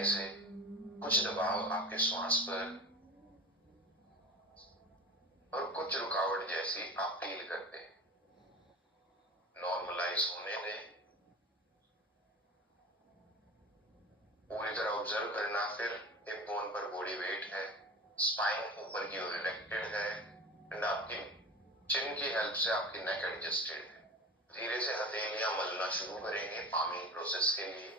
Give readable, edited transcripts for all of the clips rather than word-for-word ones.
करने से कुछ दबाव आपके श्वास पर और कुछ रुकावट जैसी आप फील करते हैं। नॉर्मलाइज होने दें, पूरी तरह ऑब्जर्व करना। फिर हिप बोन पर बॉडी वेट है, स्पाइन ऊपर की ओर इरेक्टेड है एंड आपकी चिन की हेल्प से आपकी नेक एडजस्टेड है। धीरे से हथेलियां मलना शुरू करेंगे पामिंग प्रोसेस के लिए।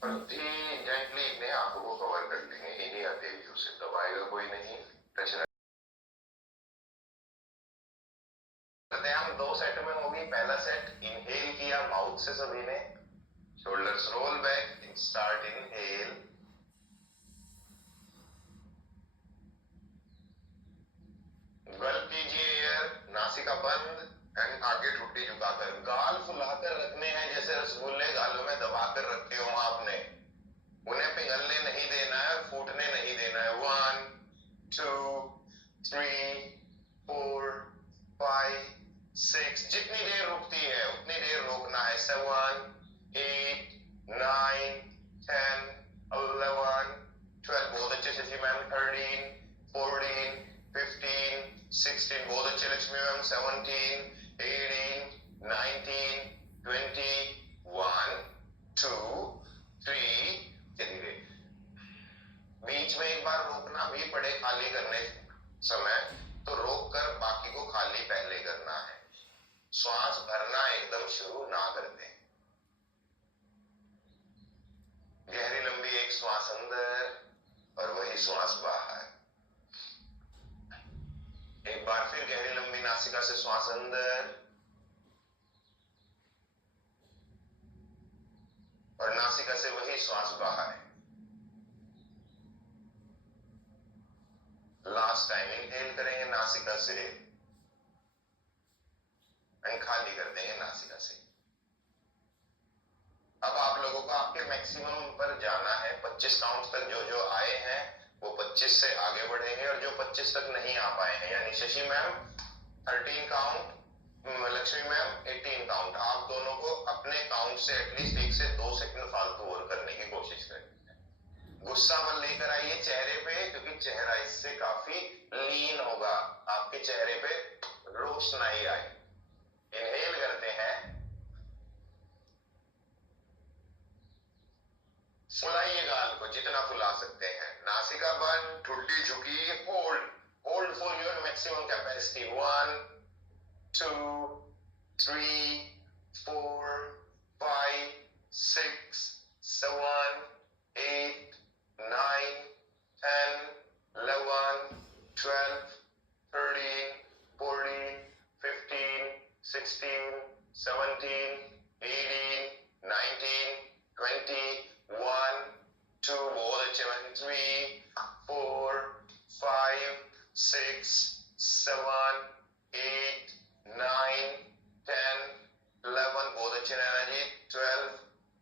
जेंटली इतने आंखों को कवर कर लेंगे इन्हीं हथेलियों से, दबाएगा कोई नहीं, प्रेशर करते हैं। हम 2 सेट में होगी। पहला सेट इनहेल किया माउथ से सभी ने, shoulders roll back, start inhale, gulp कीजिए एयर, नासिका बंद एंड आगे ठुड्डी झुकाकर, गाल फुलाकर रखने हैं जैसे रसगुल्ले गालों में दबाकर रखे हो आपने। उन्हें पिघलने नहीं देना है, फूटने नहीं देना है। 1 2 3 4 5 6, जितनी देर रुकती है उतनी देर रोकना है। 7 8 9 10 11 12, बहुत अच्छे शशि मैम। 13 14 15 16, बहुत अच्छे लक्ष्मी मैम। 17 18 19 20 1 2 3, धीरे। बीच में एक बार रोकना भी पड़े खाली करने समय तो रोक कर बाकी को खाली पहले करना है। श्वास भरना एकदम शुरू ना कर दें। गहरी लंबी एक श्वास अंदर और वही श्वास बाहर। एक बार फिर गहरी लंबी नासिका से श्वास अंदर और नासिका से वही श्वास बाहर। लास्ट टाइम इनहेल करेंगे नासिका से एंड खाली कर देंगे नासिका से। अब आप लोगों को आपके मैक्सिमम पर जाना है। 25 काउंट तक जो आए हैं वो 25 से आगे बढ़ेंगे और जो 25 तक नहीं आ पाए हैं, यानी Shashi ma'am 13 count, Lakshmi ma'am 18 count, आप दोनों को अपने काउंट से एटलीस्ट 1 से 2 सेकंड फालतू और करने की कोशिश करें। गुस्सा मत लेकर आइए चेहरे पे, क्योंकि चेहरा इससे काफी लीन होगा, आपके चेहरे पे रोशनाई आए। इनहेल करते हैं, फुलाइए गाल को जितना फुला सकते हैं। नासिका बंद, ठुड्डी झुकी, hold hold for your maximum capacity. 1 2 3 4 5 6 7 8 9 10 11 12 13 14 15 16 17 18 19 20 1 2, बहुत अच्छे मैम। 3 4 5 6 7 8 9 10 11, बहुत अच्छे नैना जी। 12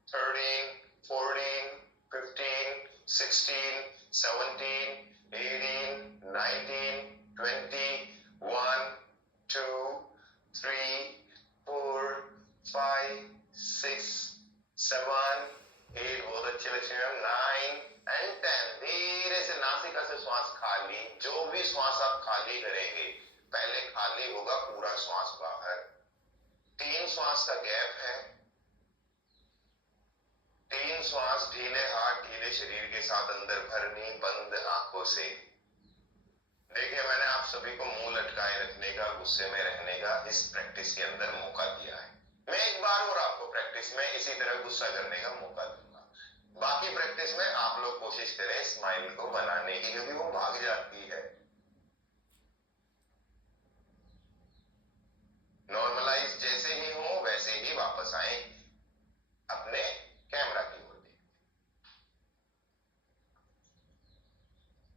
13 14 15 16 17 18 19 20 1 2 3 4 5 6 7 8, बहुत अच्छे लक्ष्मी मैम। 9 एंड 10, धीरे से नासिका से श्वास खाली। जो भी श्वास आप खाली करेंगे पहले खाली होगा पूरा श्वास बाहर। 3 श्वास का गैप है। 3 श्वास ढीले हाथ ढीले शरीर के साथ अंदर भरनी, बंद आंखों से। देखिए मैंने आप सभी को मुंह लटकाए रखने का, गुस्से में रहने का इस प्रैक्टिस के अंदर मौका दिया है। मैं एक बार और आपको प्रैक्टिस में इसी तरह गुस्सा करने का मौका दूंगा। बाकी प्रैक्टिस में आप लोग कोशिश करें स्माइल को बनाने की, क्योंकि वो भाग जाती है। नॉर्मलाइज जैसे ही हो वैसे ही वापस आए अपने कैमरा की ओर देखते।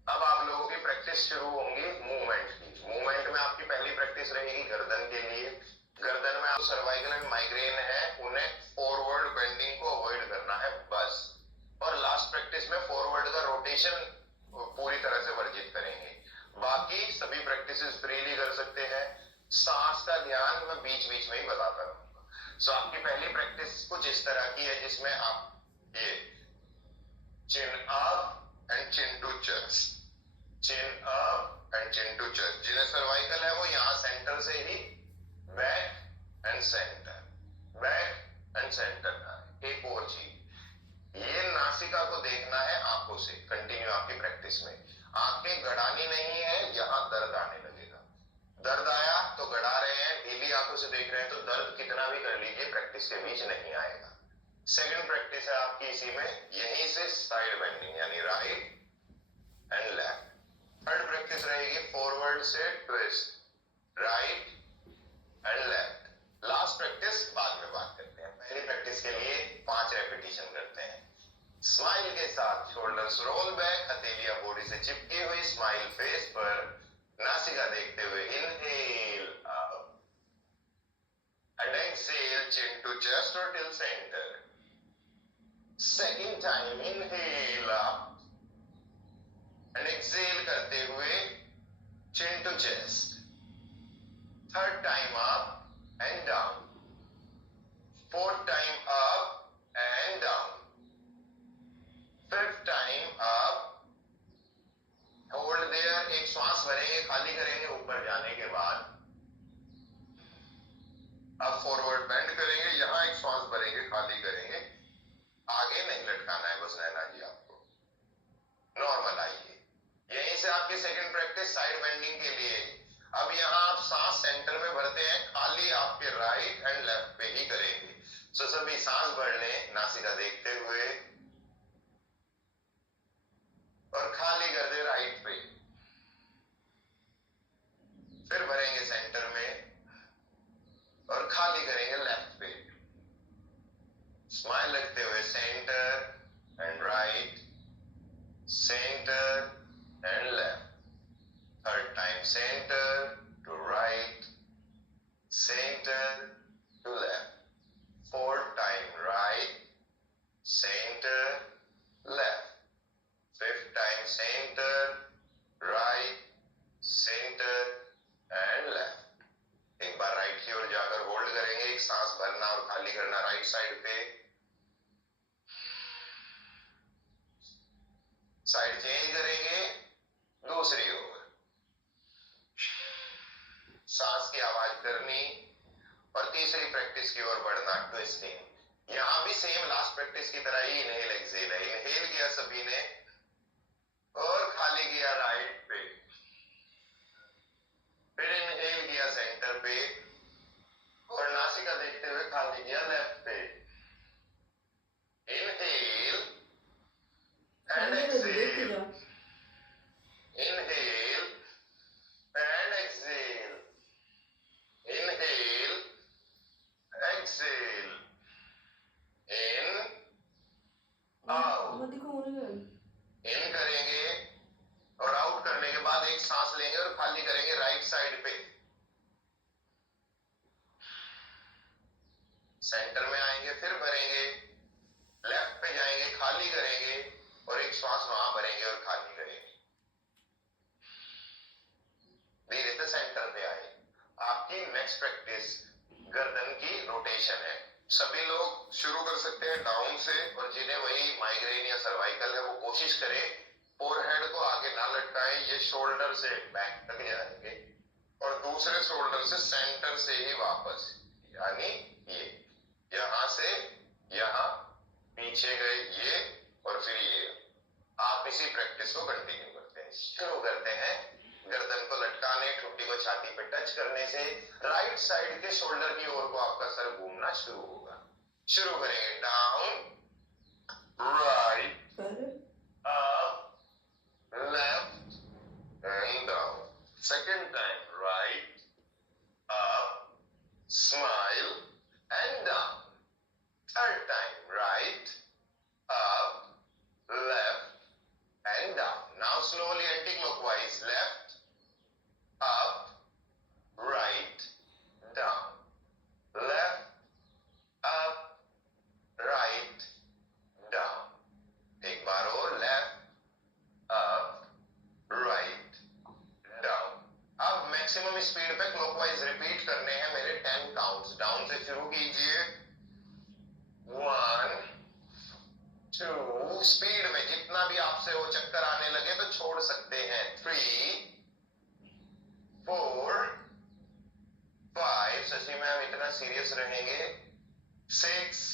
अब आप लोगों की प्रैक्टिस शुरू होंगी मूवमेंट की। मूवमेंट में आपकी पहली प्रैक्टिस रहेगी गर्दन के लिए। गर्दन में आप सर्वाइकल एंड माइग्रेन है उन्हें फॉरवर्ड बेंडिंग को अवॉइड करना है बस। और लास्ट प्रैक्टिस में फॉरवर्ड का रोटेशन पूरी तरह से वर्जित करेंगे। बाकी सभी प्रैक्टिसेस फ्रीली कर सकते हैं। सांस का ध्यान मैं बीच बीच में ही बताता रहूंगा। सो आपकी पहली प्रैक्टिस कुछ इस तरह की है जिसमें आप ये chin up and chin to chest, chin up and chin to chest. जिन्हें सर्वाइकल है वो यहां सेंटर से ही back and centre, back and centre. एक और चीज, ये नासिका को देखना है आंखों से कंटिन्यू आपकी प्रैक्टिस में। आंखें गड़ानी नहीं है, यहां दर्द आने लगेगा। दर्द आया तो गड़ा रहे हैं, ढीली आंखों से देख रहे हैं तो दर्द कितना भी कर लीजिए प्रैक्टिस के बीच नहीं आएगा। सेकंड प्रैक्टिस है आपकी इसी में, यहीं से साइड बेंडिंग यानी right and left. Third practice रहेगी फॉरवर्ड से twist, right and left. Last practice बाद में बात करते हैं, पहली प्रैक्टिस के लिए 5 रेपिटेशन करते हैं। स्माइल के साथ शोल्डर्स रोल बैक, हथेलियां बॉडी से चिपकी हुई, स्माइल फेस पर, नासिका देखते हुए inhale up and exhale chin to chest और till centre. Second time inhale up and exhale करते हुए chin to chest. Third time up and down, fourth time up and down, fifth time up, hold there, एक श्वास भरेंगे, खाली करेंगे ऊपर जाने के बाद। अब फॉरवर्ड बेंड करेंगे, यहां एक श्वास भरेंगे, खाली करेंगे, आगे नहीं लटकाना है बस नैना जी आपको, नॉर्मल आइए। यहीं से आपकी सेकंड प्रैक्टिस साइड बेंडिंग के लिए। अब यहां आप सांस सेंटर में भरते हैं, खाली आपके राइट एंड लेफ्ट पे ही करेंगे। सो सभी सांस भर लें नासिका देखते हुए और खाली कर दे राइट पे, फिर भरेंगे सेंटर में और खाली करेंगे लेफ्ट पे। स्माइल रखते हुए centre and right, centre and left. Third time centre to right, centre to left. Fourth time right, centre, left. Fifth time centre, right, centre and left. एक बार राइट की ओर जाकर होल्ड करेंगे, एक सांस भरना और खाली करना राइट साइड पे। साइड चेंज करेंगे, दूसरी ओर सांस की आवाज करनी और तीसरी प्रैक्टिस की ओर बढ़ना, ट्विस्टिंग। यहां भी सेम लास्ट प्रैक्टिस की तरह ही इनहेल एक्सहेल है। इनहेल किया सभी ने और खाली किया राइट पे, फिर इनहेल किया सेंटर पे और नासिका देखते हुए खाली किया लेफ्ट पे। Inhale and exhale, inhale and exhale, inhale, exhale, in, out. In करेंगे और आउट करने के बाद एक सांस लेंगे और खाली करेंगे राइट साइड पे। सेंटर में आएंगे, फिर भरेंगे, लेफ्ट पे जाएंगे, खाली करेंगे और एक श्वास वहां भरेंगे और खाली करेंगे। धीरे से सेंटर पे आए। आपकी नेक्स्ट प्रैक्टिस गर्दन की रोटेशन है। सभी लोग शुरू कर सकते हैं डाउन से, और जिन्हें वही माइग्रेन या सर्वाइकल है वो कोशिश करें फोरहेड को आगे ना लटकाएं, ये शोल्डर से बैक तक जाएंगे और दूसरे शोल्डर से सेंटर से ही वापस, यानी ये यहां से यहां पीछे गए ये और फिर ये। आप इसी प्रैक्टिस को कंटिन्यू करते हैं। शुरू करते हैं गर्दन को लटकाने, ठुड्डी को छाती पे टच करने से राइट साइड के शोल्डर की ओर को आपका सर घूमना शुरू होगा। शुरू करेंगे down, right, up, left and down. Second time right, up, smile and down. Third time right, up, left and down. Now slowly anti-clockwise, left, up, right, down, left, up, right, down. एक बार और, left, up, right, down. अब maximum speed पे clockwise repeat करने हैं मेरे 10 counts. Down से शुरू कीजिए, 2 स्पीड में, जितना भी आपसे वो चक्कर आने लगे तो छोड़ सकते हैं। 3 4 5, शशि मैम इतना सीरियस रहेंगे। 6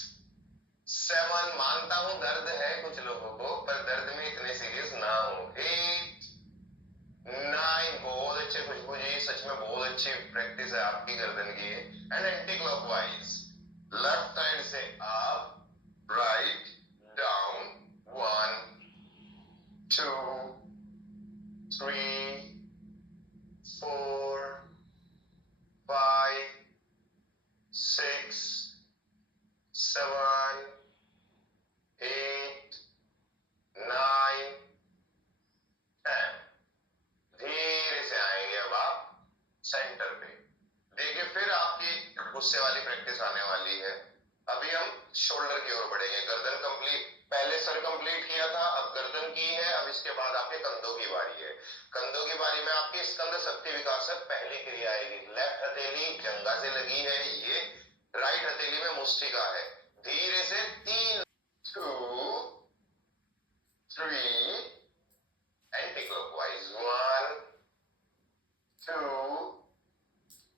7, मानता हूं दर्द है कुछ लोगों को, पर दर्द में इतने सीरियस ना हो। 8 9, बहुत अच्छे खुशबू जी, सच में बहुत अच्छी प्रैक्टिस है आपकी गर्दन की। And anti clockwise, left side से अप, राइट डाउन, 1 2 3 4 5 6 7 8 9 10। धीरे से आएंगे अब आप सेंटर पे। देखिए फिर आपकी गुस्से वाली प्रैक्टिस आने वाली है। अभी हम शोल्डर की ओर बढ़ेंगे। गर्दन कंप्लीट, पहले सर कंप्लीट किया था, अब गर्दन की है। अब इसके बाद आपके कंधों की बारी है। कंधों की बारी में आपकी स्कंद शक्ति विकासक पहली क्रिया आएगी। लेफ्ट हथेली जंघा से लगी है, ये राइट हथेली में मुष्टिका है। धीरे से 3 2 3 anti clockwise, 1 2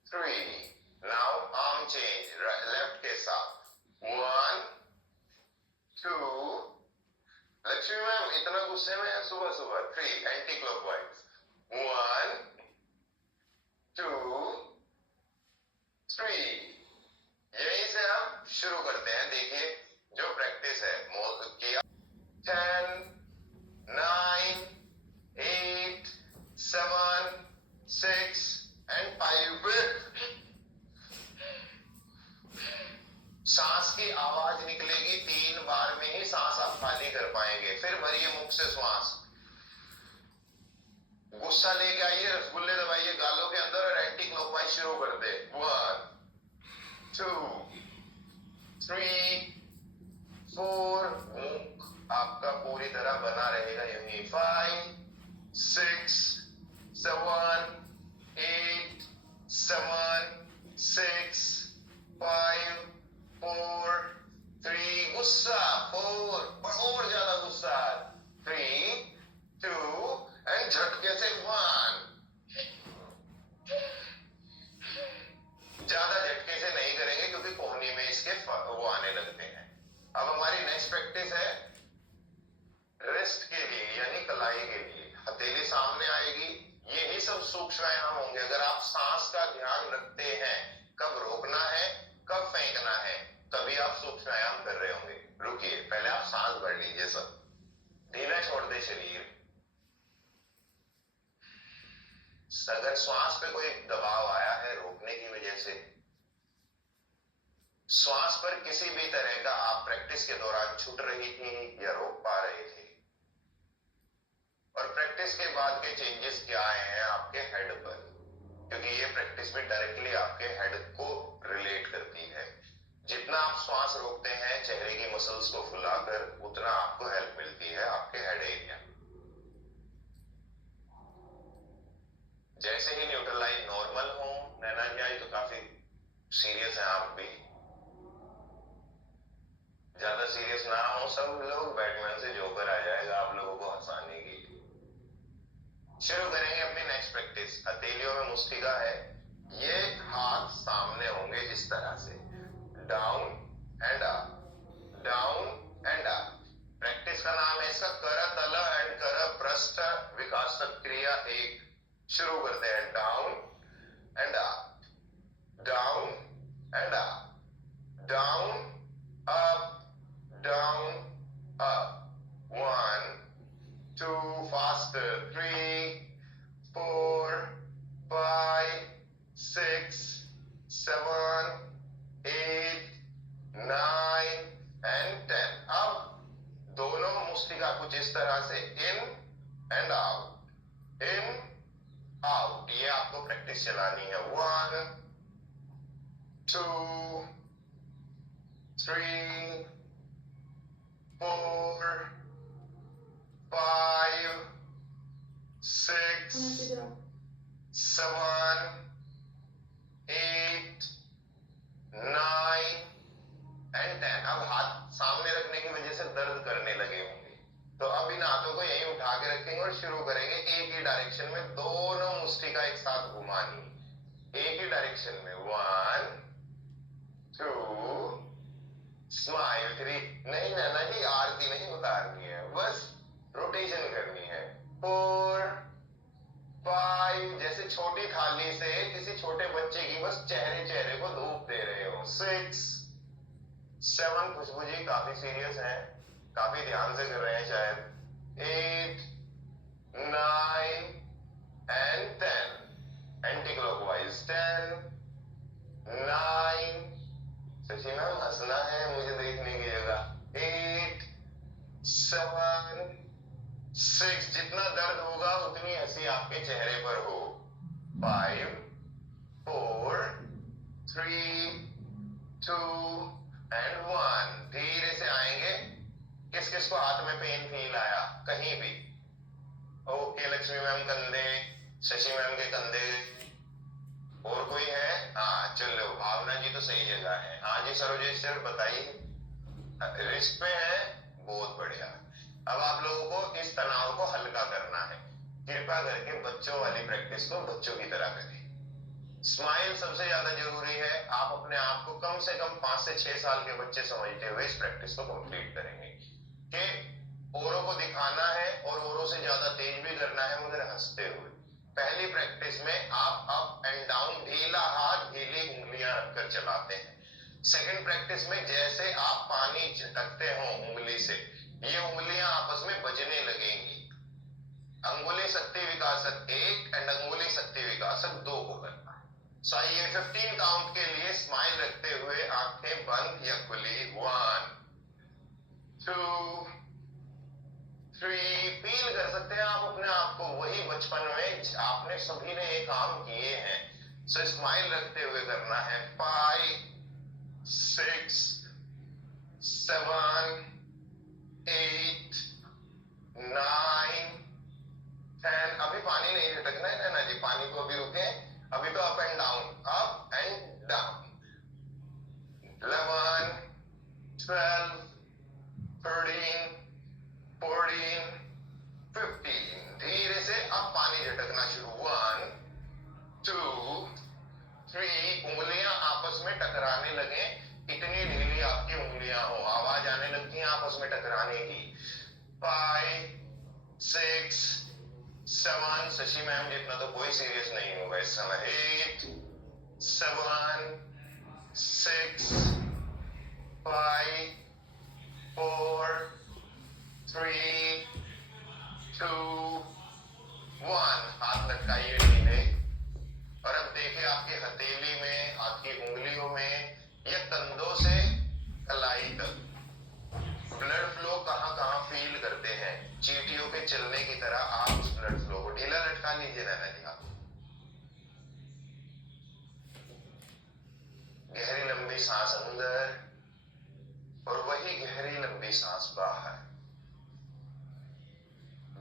3। Now arm change, left के साथ, 1 2। लक्ष्मी मैम इतना गुस्से में है सुबह सुबह। 3 एंटी क्लॉकवाइज, 1 2 3। यहीं से हम शुरू करते हैं। देखिए जो प्रैक्टिस है किया। 10 9 8 7 6 एंड 5। सांस की आवाज निकलेगी 3 बार में ही सांस आप खाली कर पाएंगे। फिर भरिए मुख से श्वास। गुस्सा लेके आइए, रसगुल्ले दबाइए गालों के अंदर और एंटी क्लॉकवाइज शुरू कर दे। 1 2 3 4, मुख आपका पूरी तरह बना रहेगा यही। 5 6 7 8 7 6 5 4 3। गुस्सा 4, और ज्यादा गुस्सा 3 2 एंड झटके से 1। ज्यादा झटके से नहीं करेंगे क्योंकि कोहनी में इसके वो आने लगते हैं। अब हमारी नेक्स्ट प्रैक्टिस है रिस्ट के लिए, यानी कलाई के लिए। हथेली सामने आएगी। यही सब सूक्ष्म व्यायाम होंगे। अगर आप सांस का ध्यान रखते हैं, कब रोकना है कब फेंकना है, तभी आप सूक्ष्म व्यायाम कर रहे होंगे। रुकिए, पहले आप सांस भर लीजिए। सब ढीला छोड़ दे शरीर। अगर श्वास पे कोई दबाव आया है रोकने की वजह से, श्वास पर किसी भी तरह का आप प्रैक्टिस के दौरान छूट रही थी या रोक पा रहे थे, और प्रैक्टिस के बाद के चेंजेस क्या आए हैं आपके हेड पर, क्योंकि ये प्रैक्टिस भी डायरेक्टली आपके हेड को रिलेट करती है। जितना आप श्वास रोकते हैं चेहरे की मसल्स को फुलाकर, उतना आपको हेल्प मिलती है आपके हेड एरिया। जैसे ही न्यूट्रलाइज नॉर्मल हो, नैना जी आई तो काफी सीरियस है आप भी, ज्यादा सीरियस ना हो। सब लोग बैटमैन से जोकर आ जाएगा आप लोगों को हंसाने के लिए। शुरू करेंगे अपनी नेक्स्ट प्रैक्टिस। हथेलियों में मुष्टिका है। ये हाथ सामने होंगे इस तरह से, down and up, down and up. Practice का नाम है इसका करतल एंड कर पृष्ठ विकासक क्रिया 1। शुरू करते हैं। Down and up, down and up, down up, down up. 1 2, faster, 3 4 5 6 7 8 9 and 10। अब दोनों मुष्टिका कुछ इस तरह से in and out, in out. ये आपको प्रैक्टिस चलानी है। 1 2 3 4 5 6 7 8 9 एंड 10। अब हाथ सामने रखने की वजह से दर्द करने लगे शुरू करेंगे एक ही डायरेक्शन में, दोनों मुस्टिका एक साथ घुमानी, एक ही डायरेक्शन में। 1 2 स्माइल 3, नहीं नैना जी आरती नहीं उतारनी है, बस रोटेशन करनी है। 4 5, जैसे छोटी थाली से किसी छोटे बच्चे की बस चेहरे को धूप दे रहे हो। 6 7, खुशबू जी काफी सीरियस हैं, काफी ध्यान से कर रहे हैं शायद। 8 9 and 10, anti clockwise 10 9, Shashi ma'am हंसना है मुझे देखने की जगह। 8 7 6, जितना दर्द होगा उतनी हंसी आपके चेहरे पर हो। 5 4 3 2 and 1, धीरे से आएंगे। किस किस को हाथ में पेन फील आया कहीं भी? ओके, लक्ष्मी मैम कंधे, शशि मैम के कंधे, और कोई है? हाँ चलो, भावना जी तो सही जगह है। हाँ जी सरोजेश सर बताइए, रिस्क पे है, बहुत बढ़िया। अब आप लोगों को इस तनाव को हल्का करना है, कृपा करके बच्चों वाली प्रैक्टिस को बच्चों की तरह करें। स्माइल सबसे ज्यादा जरूरी है। आप अपने आप को कम से कम 5 से 6 साल के बच्चे समझते हुए इस प्रैक्टिस को कंप्लीट करेंगे कि औरों को दिखाना है और औरों से ज्यादा तेज भी करना है, मगर हंसते हुए। पहली प्रैक्टिस में आप अप एंड डाउन ढीला हाथ ढीली उंगलियां रखकर चलाते हैं। सेकंड प्रैक्टिस में जैसे आप पानी झटकते हो उंगली से, ये उंगलियां आपस में बजने लगेंगी। अंगुली शक्ति विकासक 1 एंड अंगुली शक्ति विकासक 2 को करना है। ये 15 काउंट के लिए स्माइल रखते हुए आंखें बंद या खुली। 1 2 3, फील कर सकते हैं आप अपने आप को, वही बचपन में आपने सभी ने ये काम किए हैं। सो स्माइल रखते हुए करना है। 5 6 7 8 9 10, अभी पानी नहीं झटकना है ना जी, पानी को अभी रुके, अभी तो up and down, up and down. 11 12 13 14 15, धीरे से अब पानी झटकना शुरू। 1 2 3, उंगलियां आपस में टकराने लगे, इतनी ढीली आपकी उंगलियां हो, आवाज आने लगती है आपस में टकराने की। 5 6 7, शशि मैम जितना तो कोई सीरियस नहीं होगा इस समय। 8 7 6 5 4 3 2 1, हाथ लटकाइए ढीले। और अब देखिए आपकी हथेली में, आपकी उंगलियों में या कंधों से कलाई तक ब्लड फ्लो कहां कहां फील करते हैं। चींटियों के चलने की तरह आप उस ब्लड फ्लो को ढीला लटका लीजिए नैना जी। आप गहरी लंबी सांस अंदर और वही गहरी लंबी सांस बाहर।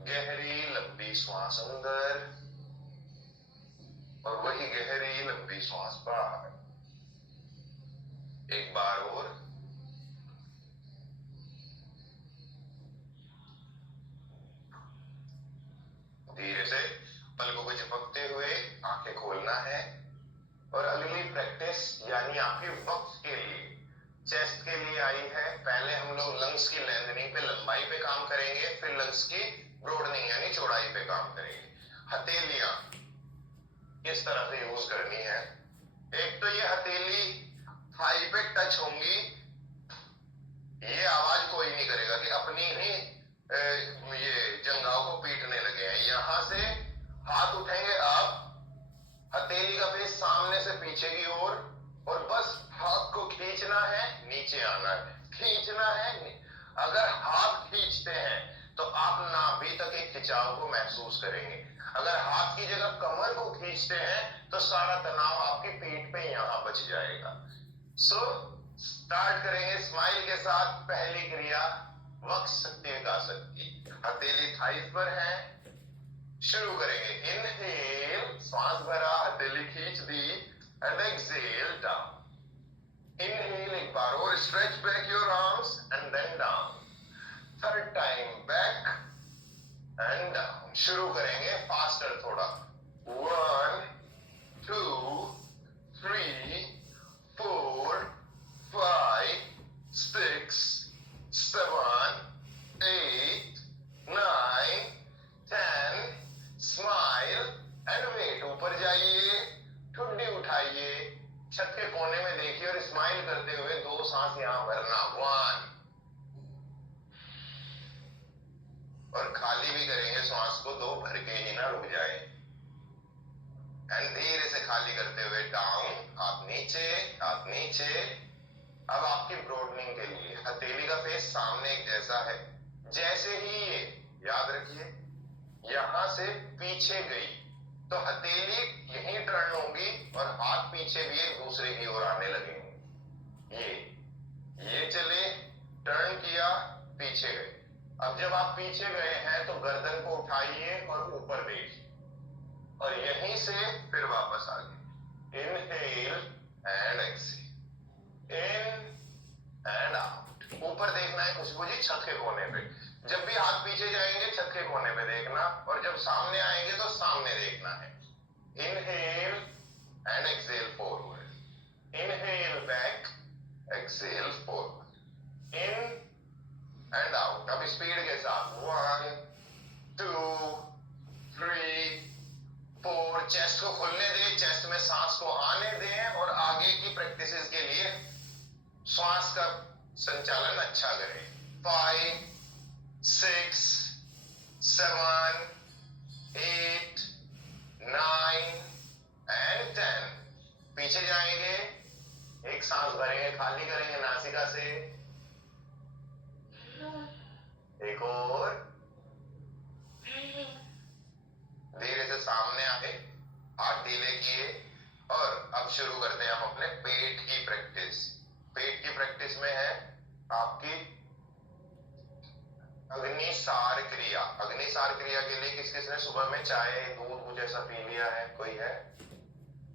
गहरी लंबी सांस अंदर और वही गहरी लंबी सांस बाहर। एक बार और। धीरे से पलकों को झपकते हुए आंखें खोलना है और अगली प्रैक्टिस यानी आपके वक्त के लिए, चेस्ट के लिए आई है। पहले हम लोग लंग्स की लेंथनिंग पे, लंबाई पे काम करेंगे, फिर लंग्स की ब्रॉडनिंग यानी चौड़ाई पे काम करेंगे। हथेलियां किस तरह से यूज करनी है? एक तो ये हथेली थाई पे टच होंगी, ये आवाज कोई नहीं करेगा कि अपनी ही ये जंघाओं को पीटने लगे हैं। यहां से हाथ उठेंगे आप, हथेली का फेस सामने से पीछे की ओर, और बस हाथ को खींचना है, नीचे आना है, खींचना है। अगर हाथ खींचते हैं तो आप नाभि तक एक खिंचाव को महसूस करेंगे। अगर हाथ की जगह कमर को खींचते हैं तो सारा तनाव आपकी पीठ पे यहां बच जाएगा। सो स्टार्ट करेंगे स्माइल के साथ। पहली क्रिया वक्ष शक्ति विकासक की, हथेली थाइस पर है। शुरू करेंगे। इनहेल, सांस भरा, हथेली खींच दी, एंड एक्सहेल डाउन। इनहेल एक बार और, stretch back your arms and then down. Third time back and down. शुरू करेंगे फास्टर थोड़ा। 1 2 3 4 5 6 7 8 9 10। Smile and wait. ऊपर जाइए, ठुड्डी उठाइए, छत के कोने में देखिए और स्माइल करते हुए 2 सांस यहां भरना। 1 और खाली भी करेंगे श्वास को, 2 भर के ही ना रुक जाए। एंड धीरे से खाली करते हुए डाउन, हाथ नीचे, हाथ नीचे। अब आपकी ब्रॉडनिंग के लिए हथेली का फेस सामने एक जैसा है। जैसे ही ये, याद रखिए, यहां से पीछे गई तो हथेली यहीं टर्न होगी और हाथ पीछे भी एक दूसरे की ओर आने लगेंगे। ये चले, टर्न किया, पीछे गए। अब जब आप पीछे गए हैं तो गर्दन को उठाइए और ऊपर देखिए और यहीं से फिर वापस आगे। Inhale and exhale, in and out. ऊपर देखना है खुशबू जी, छत के कोने पे। जब भी हाथ पीछे जाएंगे छत के कोने पे देखना, और जब सामने आएंगे तो सामने देखना है। Inhale and exhale forward, inhale back, exhale forward, in and out. अब स्पीड के साथ 1 2 3 4। चेस्ट को खुलने दें, चेस्ट में सांस को आने दें और आगे की प्रैक्टिसेस के लिए श्वास का संचालन अच्छा करें। 5 6 7 8 9 एंड 10। पीछे जाएंगे, एक सांस भरेंगे, खाली करेंगे नासिका से, एक और, धीरे से सामने आए, हाथ ढीले किए। और अब शुरू करते हैं हम अपने पेट की प्रैक्टिस। पेट की प्रैक्टिस में है आपकी अग्निसार क्रिया। अग्निसार क्रिया के लिए किस किसने सुबह में चाय दूध कुछ ऐसा पी लिया है? कोई है?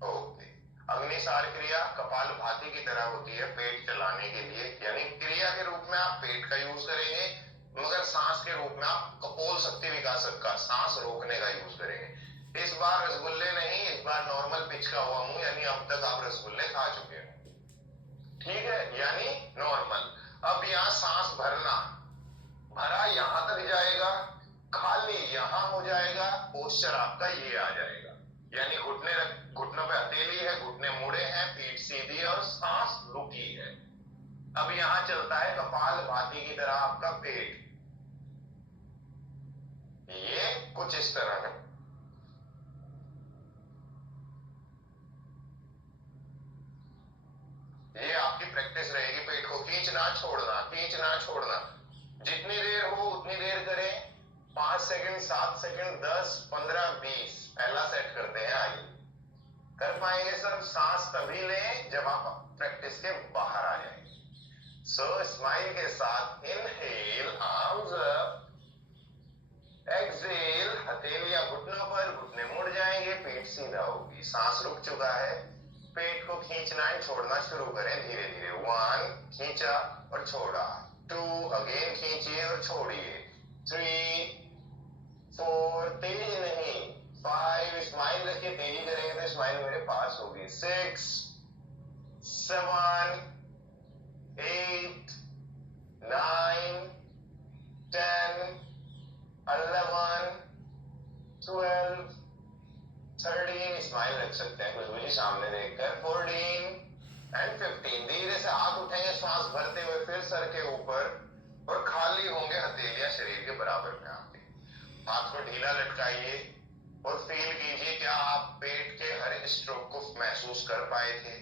ओके। अग्निसार क्रिया कपाल भाती की तरह होती है पेट चलाने के लिए, यानी क्रिया के रूप में आप पेट का यूज करेंगे, मगर सांस के रूप में आप कपोल शक्ति विकासक का, सांस रोकने का यूज करेंगे। इस बार रसगुल्ले नहीं, इस बार नॉर्मल पिच का हुआ मुंह, यानी अब तक आप रसगुल्ले खा चुके हैं, ठीक है, यानी नॉर्मल। अब यहां सांस भरना, भरा यहां तक जाएगा, खाली यहां हो जाएगा, पोस्चर आपका ये आ जाएगा, यानी घुटनों पे हथेली है, घुटने मुड़े हैं, पीठ सीधी और सांस रुकी है। अब यहां चलता है कपाल भाती की तरह आपका पेट, ये कुछ इस तरह है। ये आपकी प्रैक्टिस रहेगी, पेट को खींचना छोड़ना, खींचना छोड़ना। जितनी देर हो उतनी देर करें, 5 सेकंड, 7 सेकंड, 10, 15, 20। पहला सेट करते हैं, आइए। कर पाएंगे सब? सांस तभी लें जब आप प्रैक्टिस के बाहर आ जाएंगे। सो स्माइल के साथ इनहेल, आर्म्स अप, एक्सहेल, हथेलियां घुटनों पर, घुटने मुड़ जाएंगे, पेट सीधा होगी, सांस रुक चुका है। पेट को खींचना है, छोड़ना शुरू करें धीरे धीरे। 1 खींचा और छोड़ा, 2 अगेन खींचिए और छोड़िए, 3 4 तेज नहीं, 5 स्माइल रखिए, तेजी करेंगे तो स्माइल मेरे पास होगी, 6 7 8 9 10 11 12 13। स्माइल रख सकते हैं खुशबू जी सामने देखकर, 14 एंड 15। धीरे से हाथ उठेंगे श्वास भरते हुए, फिर सर के ऊपर और खाली होंगे हथेलियां शरीर के बराबर में आके। हाथ को ढीला लटकाइए और फील कीजिए क्या आप पेट के हर स्ट्रोक को महसूस कर पाए थे?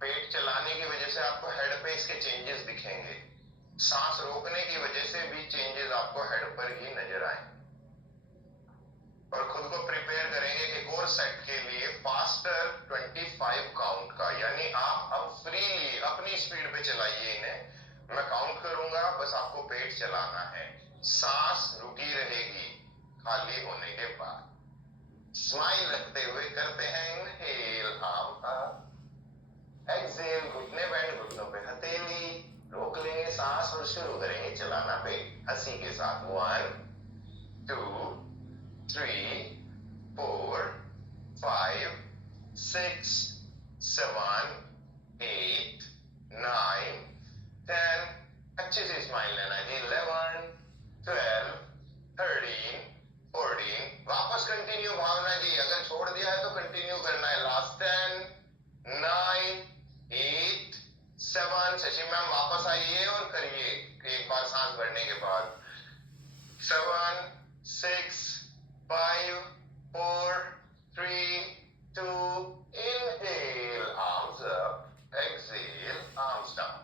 पेट चलाने की वजह से आपको हेड पे इसके चेंजेस दिखेंगे, सांस रोकने की वजह से भी चेंजेस आपको हेड पर ही नजर आए। और खुद को प्रिपेयर करेंगे एक और सेट के लिए फास्टर 25 काउंट का, यानी आप अब फ्रीली अपनी स्पीड पे चलाइए इन्हें। मैं काउंट करूंगा, बस आपको पेट चलाना है, सांस रुकी रहेगी खाली होने के बाद। स्माइल रखते हुए करते हैं इनहेल, आर्म अप, एक्सहेल, घुटने बैंड, घुटनों पे हथेली, सी के साथ 1 2 3 4 5 6 7 8 9 10, अच्छे से स्माइल लेना जी, 11 12 13 14, वापस कंटिन्यू भावना जी, अगर छोड़ दिया है तो कंटिन्यू करना है, लास्ट 10 9 8 7, शशि मैम वापस आइए और करिए एक बार सांस भरने के बाद, 7 6 5 4 3 2, inhale, arms up, exhale, arms down.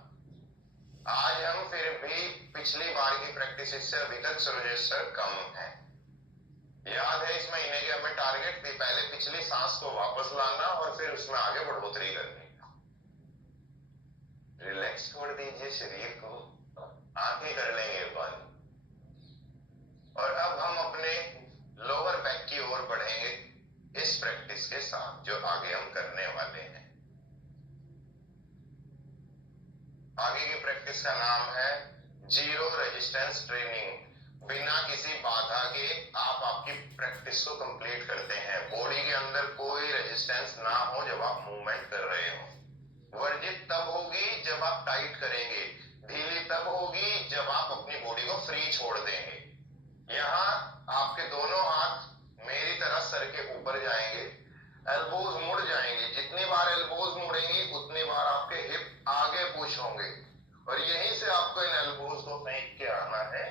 आज हम फिर भी पिछली बार की प्रैक्टिस से अभी तक सुरजेश्वर कम है। याद है इस महीने के हमें टारगेट थी पहले पिछली सांस को वापस लाना और फिर उसमें आगे बढ़ोतरी करनी। रिलैक्स छोड़ दीजिए शरीर को, आंखें कर लेंगे बंद और अब हम अपने लोअर बैक की ओर बढ़ेंगे इस प्रैक्टिस के साथ जो आगे हम करने वाले हैं। आगे की प्रैक्टिस का नाम है जीरो रेजिस्टेंस ट्रेनिंग। बिना किसी बाधा के आप आपकी प्रैक्टिस को कंप्लीट करते हैं। बॉडी के अंदर कोई रेजिस्टेंस ना हो जब आप मूवमेंट कर रहे हो। वर्जित तब होगी जब आप टाइट करेंगे, ढीली तब होगी जब आप अपनी बॉडी को फ्री छोड़ देंगे। यहाँ आपके दोनों हाथ मेरी तरह सर के ऊपर जाएंगे, एल्बोज मुड़ जाएंगे। जितनी बार एल्बोज मुड़ेंगी उतनी बार आपके हिप आगे पुश होंगे और यहीं से आपको इन एल्बोज को फेंक के आना है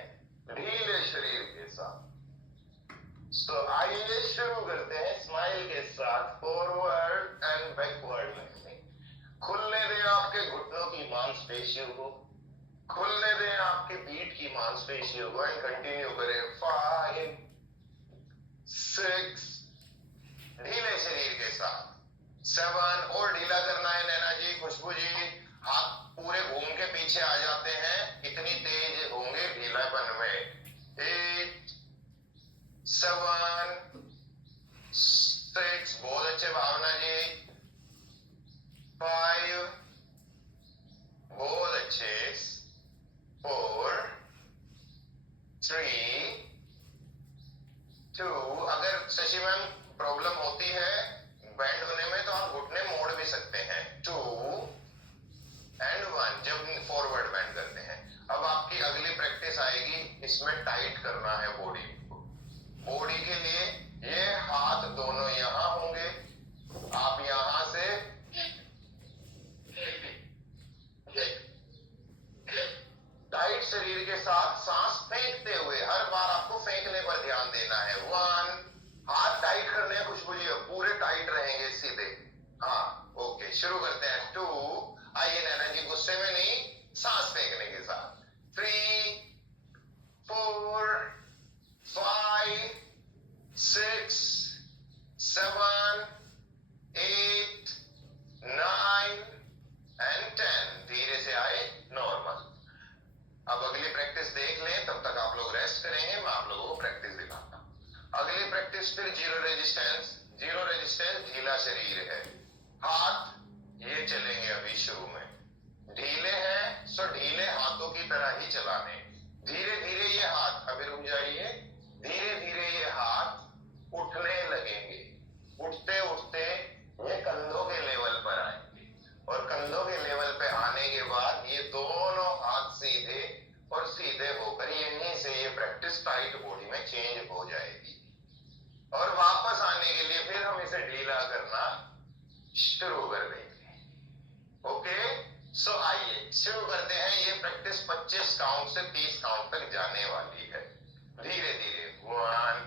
ढीले शरीर के साथ। तो आइए शुरू करते हैं स्माइल के साथ, फॉरवर्ड एंड बैकवर्ड लिफ्टिंग। खुलने दें आपके घुटनों की मांसपेशियों को, खुलने दें आपके पीठ की मांसपेशियों को एंड कंटिन्यू करें। 5 6, ढीले शरीर के साथ 7, और ढीला करना है नैना जी, खुशबू जी, हाथ पूरे घूम के पीछे आ जाते हैं, इतनी तेज होंगे ढीलापन में। 8 7 6, बहुत अच्छे भावना जी। 5, बहुत अच्छे। 4 3 2, अगर शशि मैम प्रॉब्लम होती है बैंड होने में तो आप घुटने मोड़ भी सकते हैं। 2 एंड 1 जब फॉरवर्ड बैंड करते हैं। अब आपकी अगली प्रैक्टिस आएगी, इसमें टाइट करना है बॉडी को। बॉडी के लिए ये हाथ दोनों यहां होंगे, आप यहां से टाइट शरीर के साथ सांस फेंकते हुए, हर बार आपको फेंकने पर ध्यान देना है। 1, हाथ टाइट करने हैं खुशबू जी, पूरे टाइट रहेंगे सीधे। हाँ ओके, शुरू करते हैं। 2, आइए नैना जी गुस्से में नहीं, सांस फेंकने के साथ। 3 4 5 6 7 8 9 एंड 10, धीरे से आए नॉर्मल। अब अगली प्रैक्टिस देख लें, तब तक आप लोग रेस्ट करेंगे, मैं आप लोगों को प्रैक्टिस दिखाता हूं। अगली प्रैक्टिस फिर जीरो रेजिस्टेंस। जीरो रेजिस्टेंस ढीला शरीर है, हाथ ये चलेंगे अभी शुरू में। ढीले हैं सो ढीले हाथों की तरह ही चलाने। धीरे धीरे ये हाथ, अभी रुक जाइए, धीरे धीरे ये हाथ उठने लगेंगे। उठते उठते ये कंधों के लेवल पर आएंगे और कंधों के लेवल पे आने के बाद ये दोनों हाथ सीधे और सीधे होकर यहीं से ये प्रैक्टिस टाइट बॉडी में चेंज हो जाएगी। और वापस आने के लिए फिर हम इसे ढीला करना शुरू कर देंगे। ओके, सो आइए शुरू करते हैं। ये प्रैक्टिस 25 काउंट से 30 काउंट तक जाने वाली है। धीरे धीरे 1,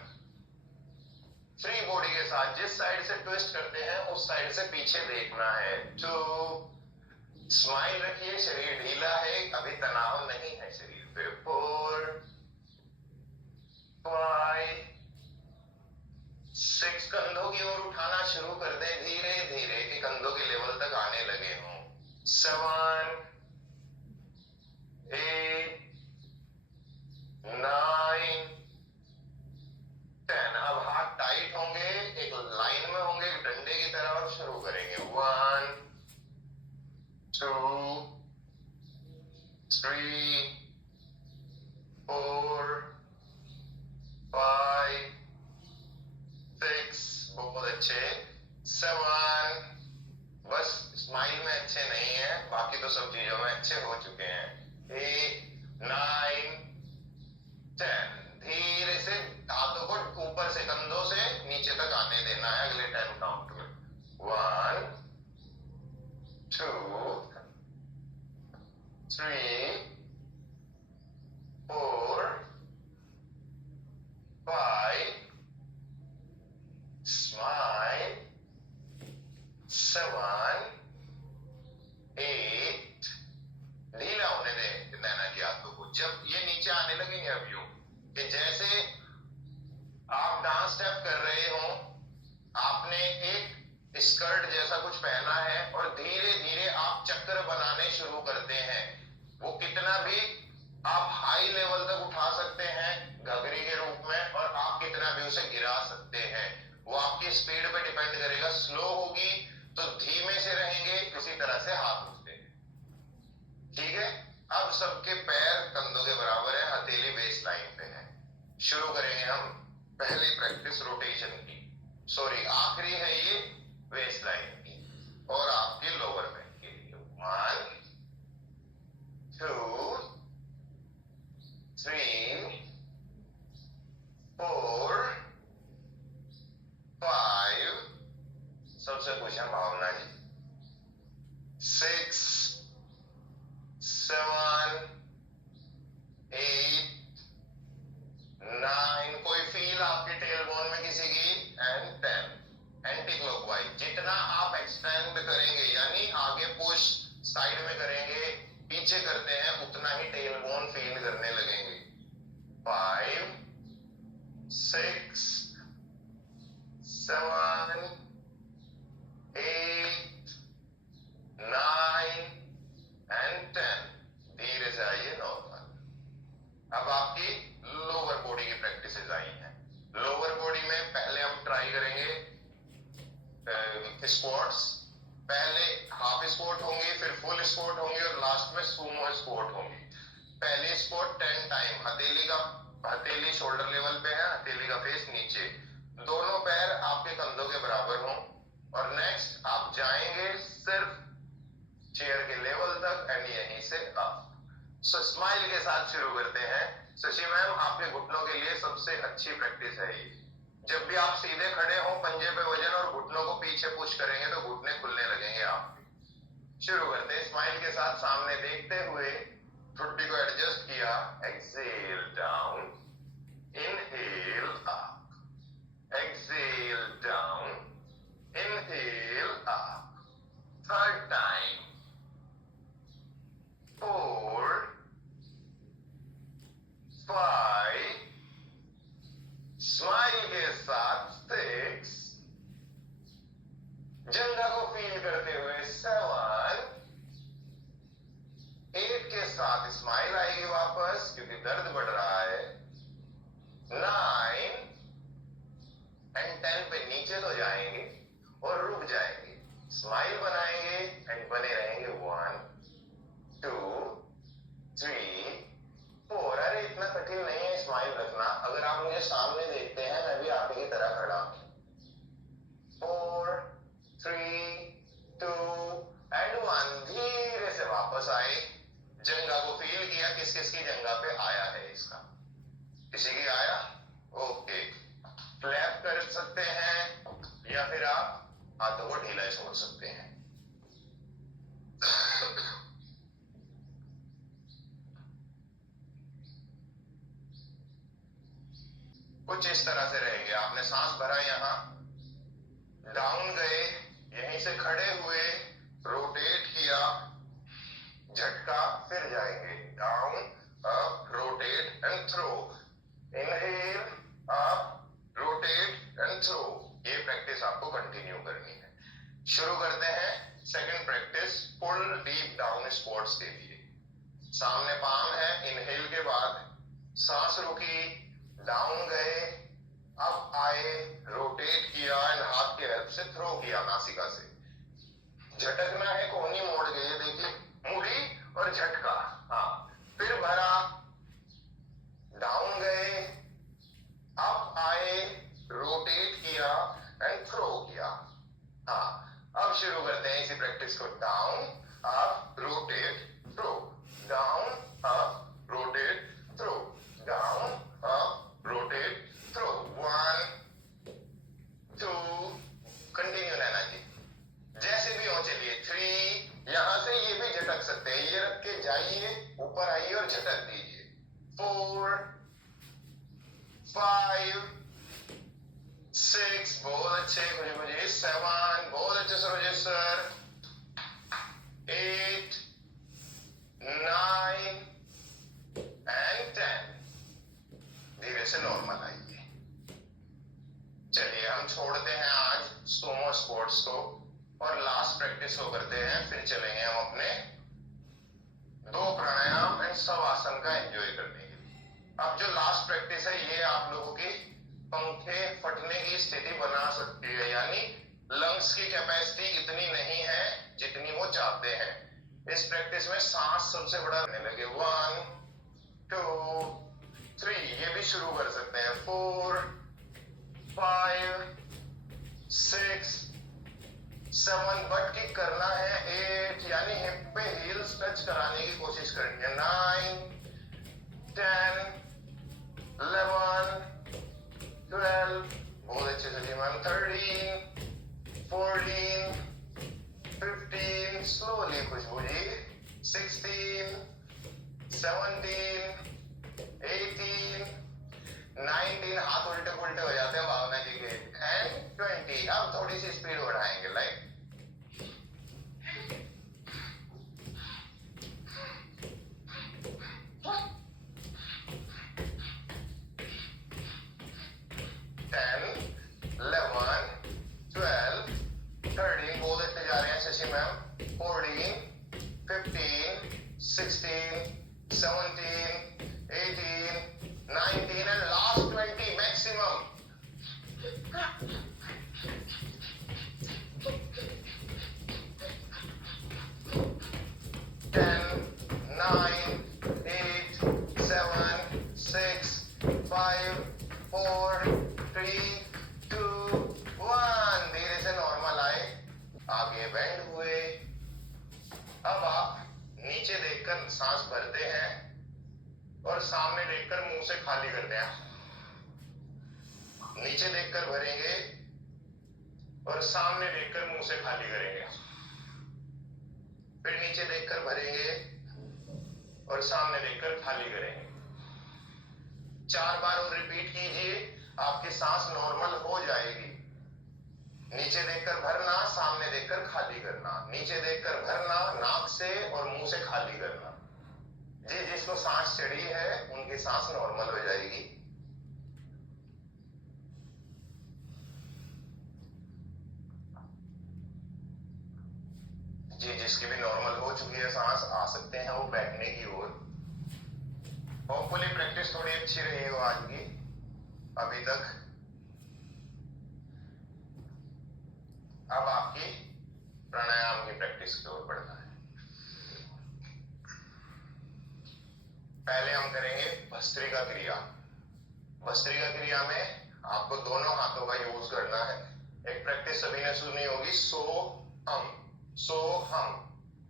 फ्री बॉडी के साथ जिस साइड से ट्विस्ट करते हैं उस साइड से पीछे देखना है। 2, स्माइल रखिए, शरीर ढीला है, अभी तनाव नहीं है शरीर पे। 4 5 6, कंधों की ओर उठाना शुरू कर दें धीरे धीरे कि कंधों के लेवल तक आने लगे हों। 7 8 9 10, अब हाथ टाइट होंगे, एक लाइन में होंगे, एक डंडे की तरह, और शुरू करेंगे। 1 2 3 4 5 6, बहुत अच्छे, 7, बस स्माइल में अच्छे नहीं है, बाकी तो सब चीजों में अच्छे हो चुके हैं, 8 9 10। धीरे से हाथों को ऊपर से, कंधों से नीचे तक आने देना है अगले 10 काउंट में। 1 2 3 4 5, स्माइल, 7 8, ढीला होने दे नैना की हाथों को। जब ये नीचे आने लगेंगे अब यूं कि जैसे आप डांस स्टेप कर रहे हो, आपने एक स्कर्ट जैसा कुछ पहना है और धीरे धीरे आप चक्कर बनाने शुरू करते हैं। वो कितना भी आप हाई लेवल तक उठा सकते हैं घघरी के रूप में, और आप कितना भी उसे गिरा सकते हैं। वो आपकी स्पीड पे डिपेंड करेगा। स्लो होगी तो धीमे से रहेंगे, इसी तरह से हाथ उठते हैं। ठीक है, अब सबके पैर कंधों के बराबर है, हथेली बेस लाइन पे है। शुरू करेंगे हम पहली प्रैक्टिस रोटेशन की, सॉरी आखिरी है ये वेस्ट लाइन की और आपके लोअर बैक के लिए। 1 2 3 4 5, सबसे पूछा भावना जी, 6 7 8 9, कोई फील आपके टेल बोन में किसी की, एंड 10। एंटी क्लॉकवाइज जितना आप एक्सटेंड करेंगे, यानी आगे पुश साइड में करेंगे, पीछे करते हैं, उतना ही टेल बोन फील करने लगेंगे। 5 6 7 8 9 एंड 10। धीरे से आइए नॉर्मल। अब आपकी लोअर बॉडी की प्रैक्टिसेस आई हैं। लोअर बॉडी में पहले हम ट्राई करेंगे स्क्वाट्स। पहले हाफ स्क्वाट होंगी, फिर फुल स्क्वाट होंगी और लास्ट में सूमो स्क्वाट होंगी। पहले स्क्वाट 10 टाइम, हथेली शोल्डर लेवल पे है, हथेली का फेस नीचे, दोनों पैर आपके कंधों के बराबर हों। और नेक्स्ट आप जाएंगे सिर्फ चेयर के लेवल तक एंड यहीं से अप। सो स्माइल के साथ शुरू करते हैं। शशि मैम, आपके घुटनों के लिए सबसे अच्छी प्रैक्टिस है ये। जब भी आप सीधे खड़े हो, पंजे पे वजन और घुटनों को पीछे पुश करेंगे तो घुटने खुलने लगेंगे आपके। शुरू करते हैं स्माइल के साथ, सामने देखते हुए ठुड्डी को एडजस्ट किया, exhale down, inhale up, exhale down, inhale up, third time, 4 5, smile के साथ 6, जंगा को फील करते हुए 7, 8 के साथ स्माइल आएगी वापस क्योंकि दर्द बढ़ रहा है, 9 एंड 10 पे नीचे तो जाएंगे और रुक जाएंगे, स्माइल बनाएंगे एंड बने रहेंगे। 1 2 3 4। अरे इतना कठिन नहीं है स्माइल रखना, अगर आप मुझे सामने देखते हैं, मैं भी आप ही की तरह खड़ा हूं। 4 3 2 एंड 1। धीरे से वापस आए, जंगा को फील किया, किस किस की जंगा पे आया है इसका, किसी की आया, ओके। फ्लैप कर सकते हैं या फिर आप हाथों को ढीला छोड़ सकते हैं। कुछ इस तरह से रहेंगे। आपने सांस भरा, यहां डाउन गए, यहीं से खड़े हुए, रोटेट किया, झटका, फिर जाएंगे down up, rotate and throw, inhale up, rotate and throw. ये प्रैक्टिस आपको कंटिन्यू करनी है। शुरू करते हैं second practice, pull deep down squats के लिए। सामने पाम है, इनहेल के बाद सांस रुकी, डाउन गए, अब आए, रोटेट किया एंड हाथ की हेल्प से थ्रो किया नासिका से। झटकना है, कोहनी मोड़ के, ये देखिए, मुड़ी और झटका, हाँ। फिर भरा, के जाइए, ऊपर आइए और झटक दीजिए। 4 5 6, बहुत अच्छे खुशी खुशी। 7, बहुत अच्छे सरोजे सर। 8 9 एंड 10। धीरे से नॉर्मल आइए। चलिए हम छोड़ते हैं आज सोमो स्पोर्ट्स को और लास्ट प्रैक्टिस को करते हैं, फिर चलेंगे हम अपने 2 प्राणायाम एंड शवासन का एंजॉय करने के लिए। अब जो लास्ट प्रैक्टिस है ये आप लोगों की पंखे फटने की स्थिति बना सकती है, यानी लंग्स की कैपेसिटी इतनी नहीं है जितनी वो चाहते हैं। इस प्रैक्टिस में सांस सबसे बड़ा रहने लगे। 1 2 3, ये भी शुरू कर सकते हैं। 4 5 6 7, बट किक करना है। 8, यानी हिप पे हील्स टच कराने की कोशिश करनी है। 9 10 11 12, बहुत अच्छे से जी मैम। 13 14 15, स्लोली खुशबू जी। 16 17 18 19, हाथ उल्टे पुल्टे हो जाते हैं भावना जी के। एंड 20, अब थोड़ी सी स्पीड बढ़ाएंगे। लाइक 10 11 12 13, बहुत अच्छे जा रहे हैं Shashi ma'am. 14 15 16 17 18 19 and last 20 maximum. 10 9 8 7 6 5 4 3 2 1, धीरे से नॉर्मल आए, आगे बेंड हुए। अब आप नीचे देखकर सांस भरते हैं और सामने देखकर मुंह से खाली करते हैं। नीचे देखकर भरेंगे और सामने देखकर मुंह से खाली करेंगे। फिर नीचे देखकर भरेंगे और सामने देखकर खाली करेंगे। 4 बार और रिपीट कीजिए, आपकी सांस नॉर्मल हो जाएगी। नीचे देखकर भरना, सामने देखकर खाली करना। नीचे देखकर भरना नाक से और मुंह से खाली करना। जिसको सांस चढ़ी है उनकी सांस नॉर्मल हो जाएगी। जिसकी भी नॉर्मल हो चुकी है सांस, आ सकते हैं वो बैठने की ओर। होपफुली प्रैक्टिस थोड़ी अच्छी रही हो आज की अभी तक। अब आपकी प्राणायाम की प्रैक्टिस की ओर बढ़ना है। पहले हम करेंगे भस्त्रिका क्रिया। भस्त्रिका क्रिया में आपको दोनों हाथों का यूज करना है। एक प्रैक्टिस सभी ने सुनी होगी, सो हम।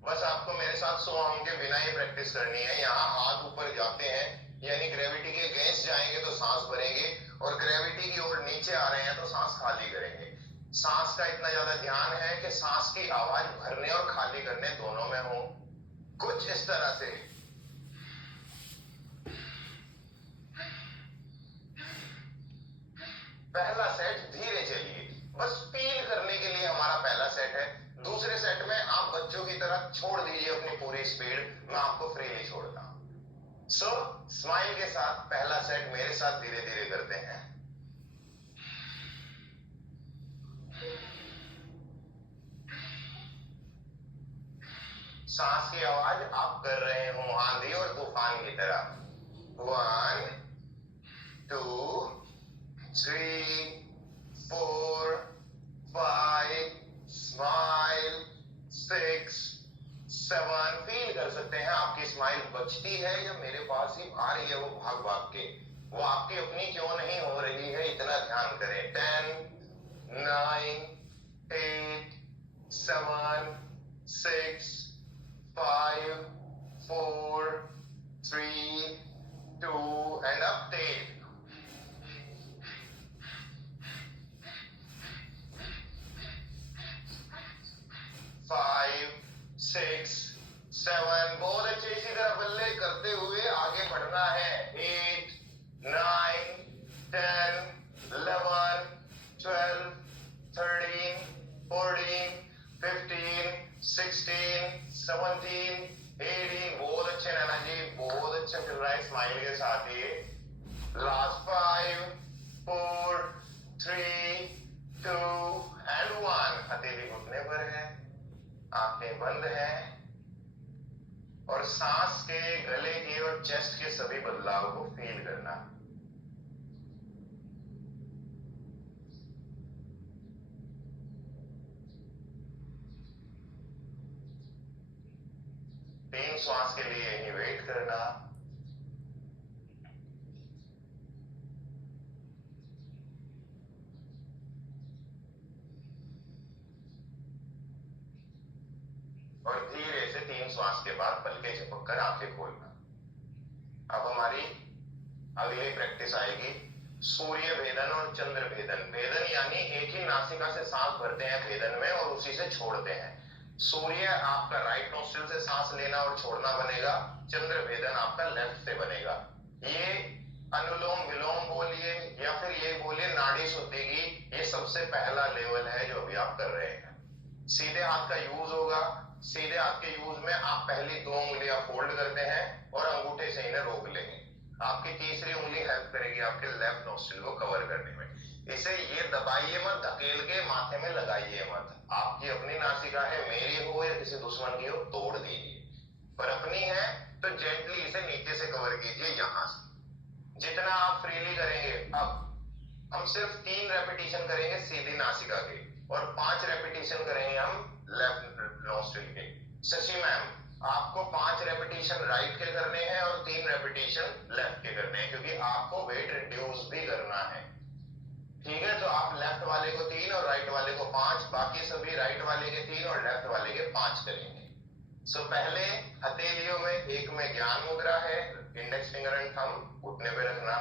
बस आपको मेरे साथ सो हम के बिना ही प्रैक्टिस करनी है। यहाँ हाथ ऊपर जाते हैं, यानी ग्रेविटी के अगेंस्ट जाएंगे तो सांस भरेंगे, और ग्रेविटी की ओर नीचे आ रहे हैं तो सांस खाली करेंगे। सांस का इतना ज्यादा ध्यान है कि सांस की आवाज भरने और खाली करने दोनों में हो। कुछ इस तरह से। पहला सेट धीरे चलिए, बस फील करने के लिए हमारा पहला सेट है। दूसरे सेट में आप बच्चों की तरह छोड़ दीजिए अपनी पूरी स्पीड, मैं आपको फ्रीली छोड़ता हूं। सो स्माइल के साथ पहला सेट मेरे साथ धीरे धीरे करते हैं। सांस की आवाज आप कर रहे हो आंधी और तूफान की तरह। 1 2 3 4 5, स्माइल 6 7। फील कर सकते हैं आपकी स्माइल बचती है या मेरे पास ही आ रही है वो भाग भाग के। वो आपकी अपनी क्यों नहीं हो रही है, इतना ध्यान करें। 10 9 8 7 6 5 4 3 2 एंड अप टेक। 5 6 7, बहुत बहुत अच्छे, इसी तरह बल्ले करते हुए आगे बढ़ना है। 8, 9, 10, 11, 12, 13, 14, 15, 16, 17, 18। बहुत अच्छे नैना जी, बहुत अच्छे चल रहा है स्माइल के साथ ये। Last 5, 4, 3, 2 and 1। हथेली घुटने पर है, आंखें बंद हैं और सांस के, गले के और चेस्ट के सभी बदलाव को फील करना। तीन श्वास के लिए यही वेट करना। और धीरे से 3 श्वास के बाद पलके झपक कर आंखें खोलना। अब हमारी अगली प्रैक्टिस आएगी सूर्य भेदन और चंद्र भेदन। भेदन यानी एक ही नासिका से सांस भरते हैं भेदन में और उसी से छोड़ते हैं। सूर्य आपका राइट नोस्ट्रिल से सांस लेना और छोड़ना बनेगा, चंद्र भेदन आपका लेफ्ट से बनेगा। ये अनुलोम विलोम बोलिए या फिर ये बोलिए नाड़ी शुद्धि की, ये सबसे पहला लेवल है जो अभी आप कर रहे हैं। सीधे हाथ का यूज होगा। सीधे हाथ के यूज में आप पहली 2 उंगलियां फोल्ड करते हैं और अंगूठे से इन्हें रोक लेंगे। आपकी तीसरी उंगली हेल्प करेगी आपके लेफ्ट नोस्ट्रिल को कवर करने में। इसे ये दबाइए मत, धकेल के माथे में लगाइए मत। आपकी अपनी नासिका है, मेरी हो या किसी दुश्मन की हो, तोड़ दीजिए। पर अपनी है तो जेंटली इसे नीचे से कवर कीजिए यहां से, जितना आप फ्रीली करेंगे। अब हम सिर्फ 3 रेपिटेशन करेंगे सीधी नासिका के और 5 रेपिटेशन करेंगे हम लेफ्ट नोस्ट्रिल के। शशि मैम, आपको 5 रेपिटेशन राइट के करने हैं और 3 रेपिटेशन लेफ्ट के करने हैं, क्योंकि आपको वेट रिड्यूस भी करना है। ठीक है, तो आप लेफ्ट वाले को 3 और राइट वाले को 5, बाकी सभी राइट वाले के 3 और लेफ्ट वाले के 5 करेंगे। सो पहले हथेलियों में, एक में ज्ञान मुद्रा है, इंडेक्स फिंगर एंड थंब घुटने पे रखना।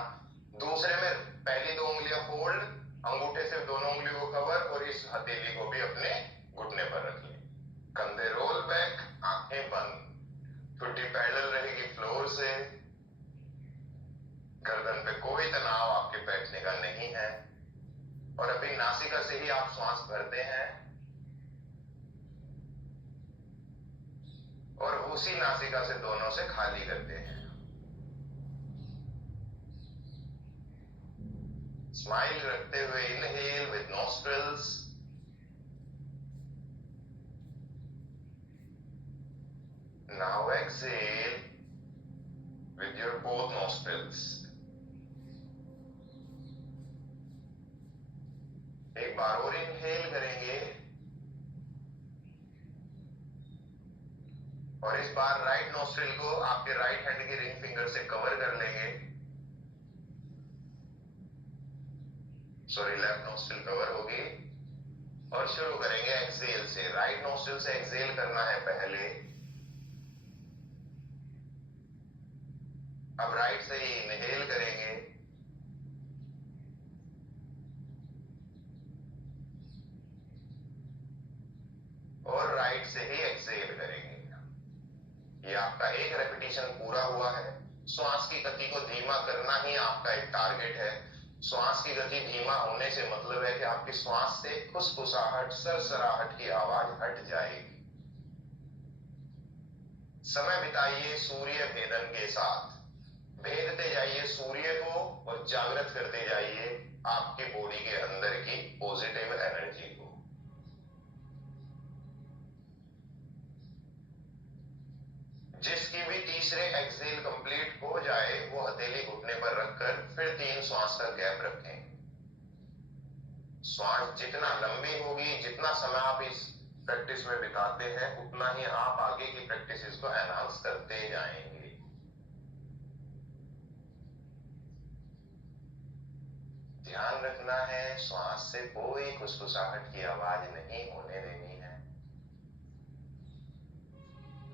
दूसरे में पहली 2 उंगलियां फोल्ड, अंगूठे से दोनों उंगलियों को कवर और इस हथेली को भी अपने घुटने पर रख लें। कंधे रोल बैक, आंखें बंद, फुट्टी पैडल रहेगी फ्लोर से। गर्दन पे कोई तनाव आपके बैठने का नहीं है और अभी नासिका से ही आप श्वास भरते हैं और उसी नासिका से दोनों से खाली करते हैं। स्माइल रखते हुए inhale with nostrils, now exhale with your both nostrils. एक बार और इनहेल करेंगे और इस बार राइट नोस्ट्रिल को आपके राइट हैंड की रिंग फिंगर से कवर कर लेंगे। सॉरी, लेफ्ट नोस्ट्रिल कवर होगी और शुरू करेंगे एक्सहेल से। राइट नोस्ट्रिल से एक्सहेल करना है पहले। अब राइट से ही इनहेल करेंगे और राइट से ही एक्सहेल करेंगे। ये आपका एक रेपिटेशन पूरा हुआ है। श्वास की गति को धीमा करना ही आपका एक टारगेट है। श्वास की गति धीमा होने से मतलब है कि आपकी श्वास से खुसखुसाहट, सरसराहट की आवाज हट जाएगी। समय बिताइए सूर्य भेदन के साथ। भेदते जाइए सूर्य को और जागृत करते जाइए आपके बॉडी के अंदर की पॉजिटिव एनर्जी को। जिसकी भी तीसरे एक्सहेल कंप्लीट हो जाए वो हथेली घुटने पर रखकर फिर 3 श्वास का गैप रखें। श्वास जितना लंबी होगी, जितना समय आप इस प्रैक्टिस में बिताते हैं, उतना ही आप आगे की प्रैक्टिसेस को एनहांस करते जाएंगे। ध्यान रखना है श्वास से कोई खुसखुसाहट की आवाज नहीं होने देनी है।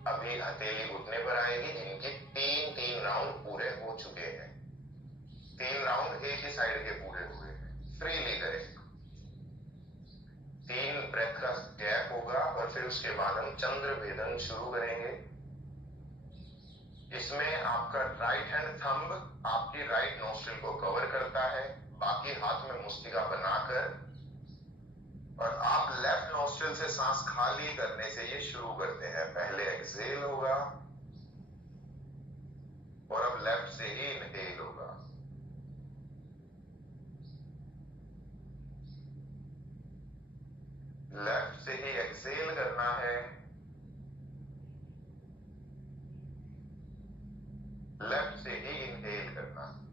अभी हथेली घुटने पर आएगी जिनके 3 राउंड पूरे हो चुके हैं। 3 राउंड एक ही साइड के पूरे हुए हैं। फ्रीली करें। 3 ब्रेथ का गैप होगा और फिर उसके बाद हम चंद्र भेदन शुरू करेंगे। इसमें आपका राइट हैंड थंब आपकी राइट नोस्ट्रिल को कवर करता है, बाकी हाथ में मुस्तिका बनाकर, और आप लेफ्ट नोस्ट्रिल से सांस खाली करने से ये शुरू करते हैं। पहले एक्सहेल होगा और अब लेफ्ट से ही इनहेल होगा। लेफ्ट से ही एक्सहेल करना है, लेफ्ट से ही इनहेल करना है।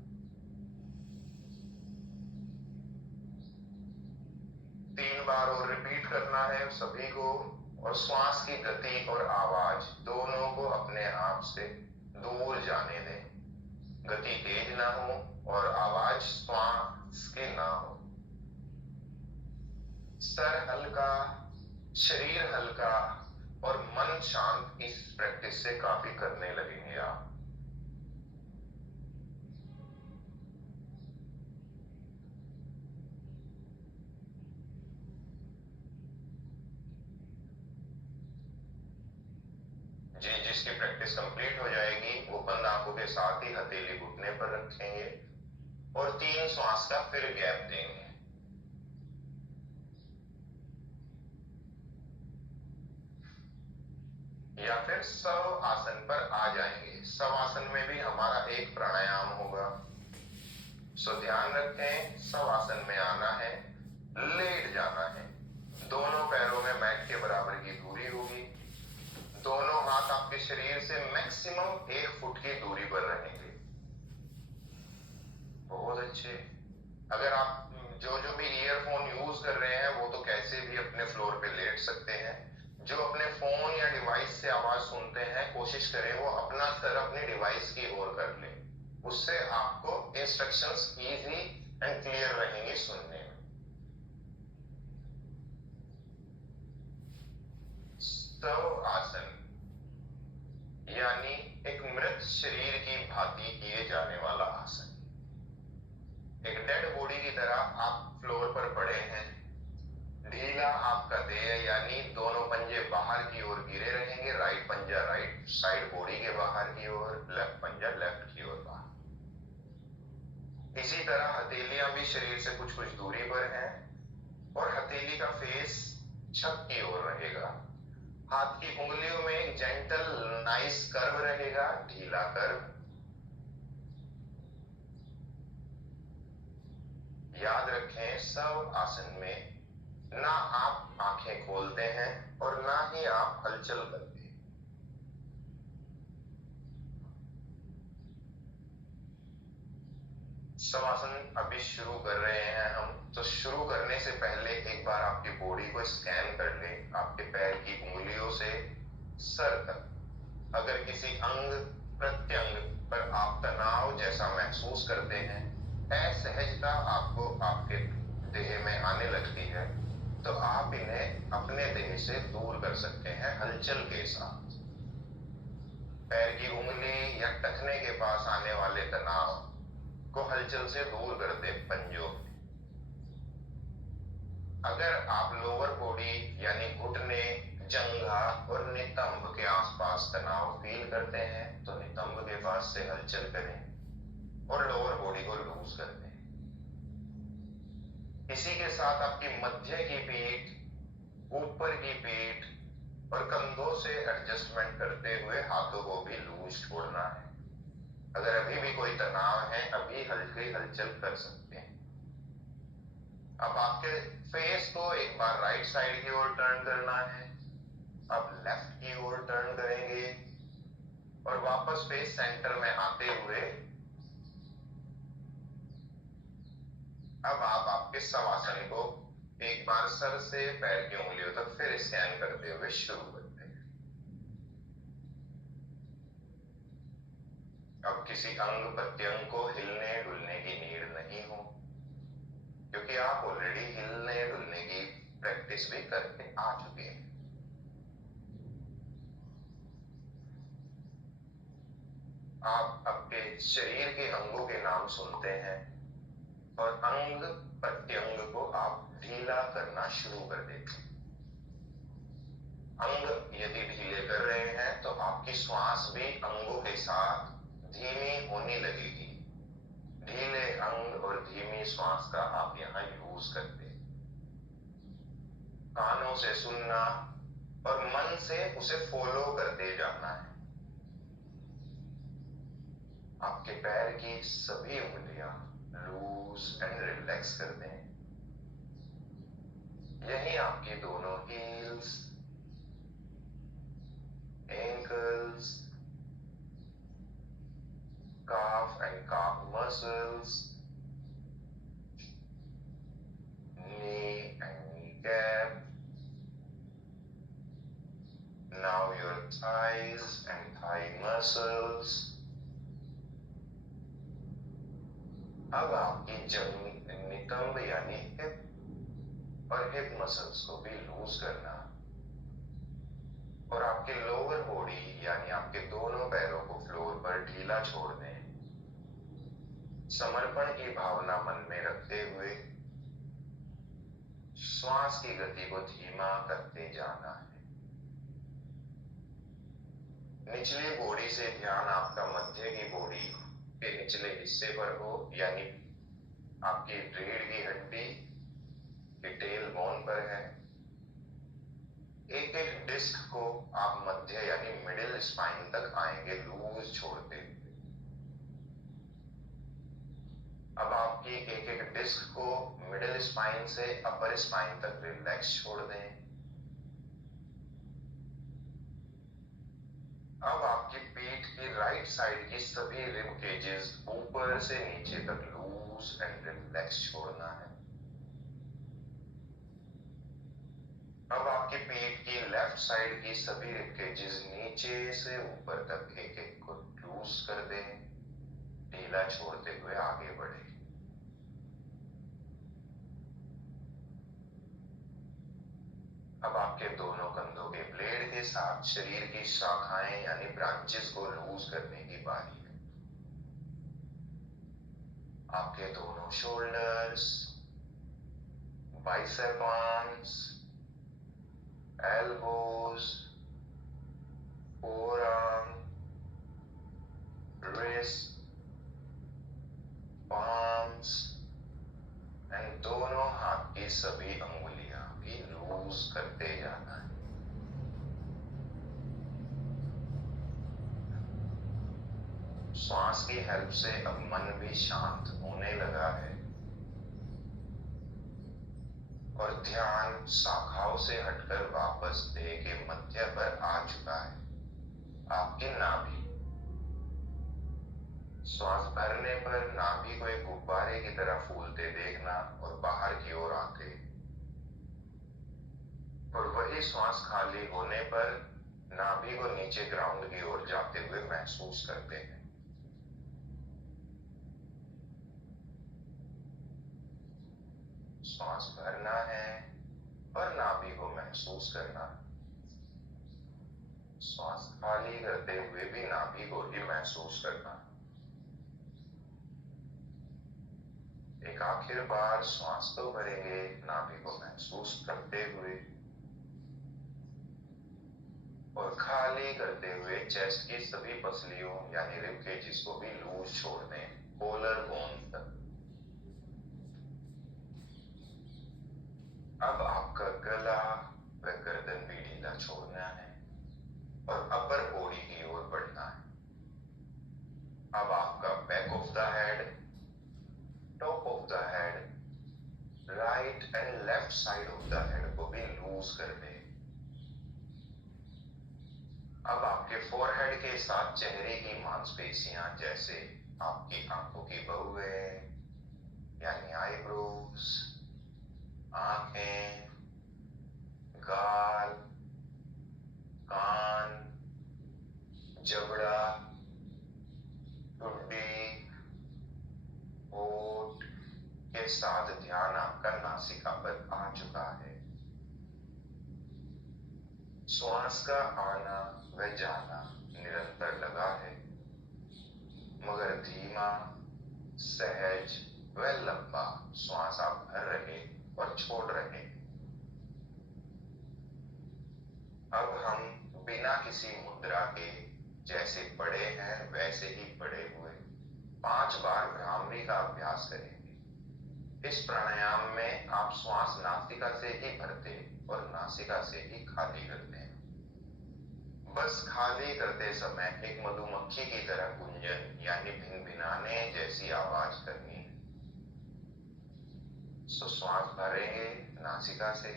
तीन बार और रिपीट करना है सभी को, और श्वास की गति और आवाज दोनों को अपने आप से दूर जाने दें। गति तेज ना हो और आवाज श्वास की ना हो। सर हल्का, शरीर हल्का और मन शांत इस प्रैक्टिस से काफी करने लगेंगे आप। जी, जिसकी प्रैक्टिस कंप्लीट हो जाएगी वो बंद आंखों के साथ ही हथेली घुटने पर रखेंगे और 3 श्वास का फिर गैप देंगे। या फिर सव आसन पर आ जाएंगे। सव आसन में भी हमारा एक प्राणायाम होगा। सो ध्यान रखें, सव आसन में आना है, लेट जाना है, दोनों पैरों में मैट के बराबर की दूरी होगी, दोनों हाथ आपके शरीर से मैक्सिमम 1 फुट की दूरी पर रहेंगे। बहुत अच्छे। अगर आप जो भी ईयरफोन यूज कर रहे हैं वो तो कैसे भी अपने फ्लोर पे लेट सकते हैं। जो अपने फोन या डिवाइस से आवाज सुनते हैं, कोशिश करें वो अपना सर अपने डिवाइस की ओर कर ले। उससे आपको इंस्ट्रक्शंस इजी एंड क्लियर रहेंगी सुनने में। सव आसन यानी एक मृत शरीर की भांति किए जाने वाला आसन। एक डेड बॉडी की तरह आप फ्लोर पर पड़े हैं। ढीला आपका देह यानी दोनों पंजे बाहर की ओर गिरे रहेंगे। राइट पंजा राइट साइड बॉडी के बाहर की ओर, लेफ्ट पंजा लेफ्ट की ओर बाहर। इसी तरह हथेलियां भी शरीर से कुछ कुछ दूरी पर हैं और हथेली का फेस छत की ओर रहेगा। हाथ की उंगलियों में एक जेंटल नाइस कर्व रहेगा, ढीला कर्व। याद रखें, सब आसन में ना आप आंखें खोलते हैं और ना ही आप हलचल करते हैं। शवासन अभी शुरू कर रहे हैं हम, तो शुरू करने से पहले एक बार आपकी बॉडी को स्कैन कर लें, आपके पैर की उंगलियों से सर तक। अगर किसी अंग प्रत्यंग पर आप तनाव जैसा महसूस करते हैं, असहजता आपको आपके देह में आने लगती है, तो आप इन्हें अपने देह से दूर कर सकते हैं हलचल के साथ। पैर की उंगली या टखने के पास आने वाले तनाव को हलचल से दूर कर दे पंजों। अगर आप लोअर बॉडी यानी घुटने, जंघा और नितंब के आसपास तनाव फील करते हैं, तो नितंब के पास से हलचल करें और लोअर बॉडी को लूज कर दें। इसी के साथ आपकी मध्य की पीठ, ऊपर की पीठ और कंधों से एडजस्टमेंट करते हुए हाथों को भी लूज छोड़ना है। अगर अभी भी कोई तनाव है, अभी हल्की हलचल कर सकते हैं। अब आपके फेस को एक बार राइट साइड की ओर टर्न करना है, अब लेफ्ट की ओर टर्न करेंगे और वापस फेस सेंटर में आते हुए अब आप आपके शवासन को एक बार सर से पैर की उंगलियों तक फिर स्कैन करते हुए शुरू करते हैं। अब किसी अंग प्रत्यंग को हिलने डुलने की नीड नहीं हो, क्योंकि आप ऑलरेडी हिलने डुलने की प्रैक्टिस भी करके आ चुके हैं। आप आपके शरीर के अंगों के नाम सुनते हैं और अंग प्रत्यंग को आप ढीला करना शुरू कर देते हैं। अंग यदि ढीले कर रहे हैं तो आपकी श्वास भी अंगों के के साथ धीमी होने लगेगी। ढीले अंग और धीमी श्वास का आप यहां यूज करते हैं। कानों से सुनना और मन से उसे फॉलो करते जाना है। आपके पैर की सभी उंगलियां लूज एंड रिलैक्स कर दें। यही आपकी दोनों heels, ankles, calf and calf muscles, knee and kneecap. Now your thighs and thigh muscles. अब आपकी नितंब यानी हिप और हिप मसल्स को भी लूज करना और आपके लोअर बॉडी यानी आपके दोनों पैरों को फ्लोर पर ढीला छोड़ दें। समर्पण की भावना मन में रखते हुए श्वास की गति को धीमा करते जाना है। निचली बॉडी से ध्यान आपका मध्य की बॉडी के निचले हिस्से पर हो, यानी आपकी रीढ़ की हड्डी के टेल बोन पर है। एक एक डिस्क को आप मध्य यानी मिडिल स्पाइन तक आएंगे लूज छोड़ते हुए। अब आपकी एक एक डिस्क को मिडिल स्पाइन से अपर स्पाइन तक रिलैक्स छोड़ दें। अब आपकी पीठ की राइट साइड की सभी रिब केजेस ऊपर से नीचे तक लूज एंड रिलैक्स छोड़ना है। अब आपकी पीठ की लेफ्ट साइड की सभी रिब केजेस नीचे से ऊपर तक एक एक को लूज कर दें। ढीला छोड़ते हुए आगे बढ़े। अब आपके दोनों कंधों के ब्लेड के साथ शरीर की शाखाएं यानी ब्रांचेस को लूज करने की बारी है। आपके दोनों shoulders, bicep arms, elbows, forearm, wrist, palms and दोनों हाथ की सभी अंगुलियां भी लूज करते जाना है। श्वास की हेल्प से अब मन भी शांत होने लगा है और ध्यान शाखाओं से हटकर वापस देह के मध्य पर आ चुका है। आपकी नाभि, श्वास भरने पर नाभि को एक गुब्बारे की तरह फूलते देखना और बाहर की ओर आते, और वही श्वास खाली होने पर नाभि को नीचे ग्राउंड की ओर जाते हुए महसूस करते हैं। श्वास भरना है और नाभि को महसूस करना है। श्वास खाली करते हुए भी नाभि को ही महसूस करना है। एक आखिर बार श्वास तो भरेंगे नाभि को महसूस करते हुए और खाली करते हुए चेस्ट की सभी पसलियों यानी रिब केजेस को भी लूज छोड़ दें, कोलर बोन तक। अब आपका गला व गर्दन भी ढीला छोड़ना है और अपर बॉडी की ओर बढ़ना है। अब आपका back of the head, top of the head, right and left side of the head को भी लूज कर दें। अब आपके फोरहेड के साथ चेहरे की मांसपेशियां जैसे आपकी आंखों की बहुएं यानी आईब्रोज, आंखें, गाल, कान, जबड़ा, ठुड्डी, होठ के साथ ध्यान आपका नासिका पर आ चुका है। श्वास का आना व जाना निरंतर लगा है, मगर धीमा, सहज व लंबा श्वास आप भर रहे और छोड़ रहे। अब हम बिना किसी मुद्रा के जैसे पड़े हैं वैसे ही पड़े हुए 5 बार भ्रामरी का अभ्यास करेंगे। इस प्राणायाम में आप श्वास नासिका से ही भरते और नासिका से ही खाली करते हैं। बस खाली करते समय एक मधुमक्खी की तरह गुंजन यानी भिनभिनाने जैसी आवाज करनी है। सो श्वास भरेंगे नासिका से,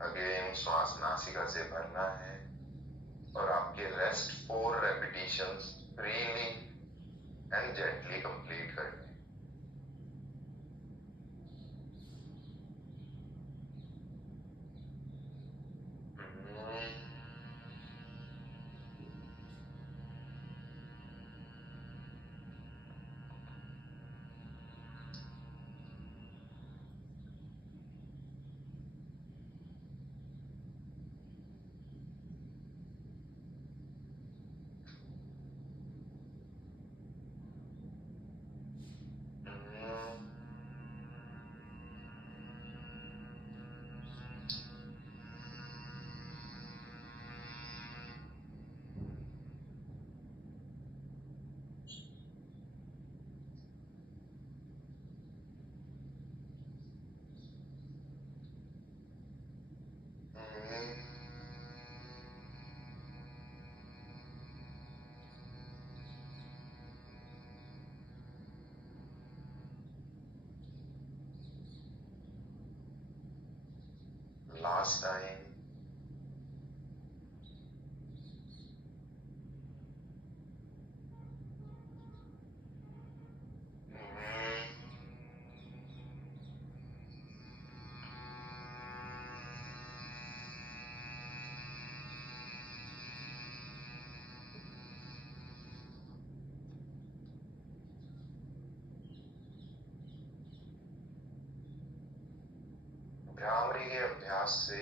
अगेन श्वास नासिका से भरना है और आपके rest 4 repetitions freely and gently complete करने। Last time. भ्रामरी के अभ्यास से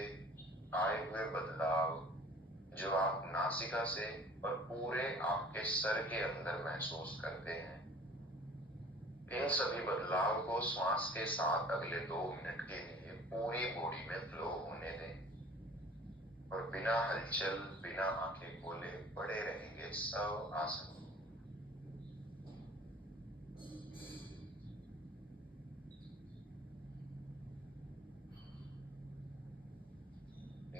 आए हुए बदलाव जो आप नासिका से और पूरे आपके सर के अंदर महसूस करते हैं, इन सभी बदलाव को श्वास के साथ अगले 2 मिनट के लिए पूरी बॉडी में फ्लो होने दें और बिना हलचल, बिना आंखें खोले पड़े रहेंगे सब आसन।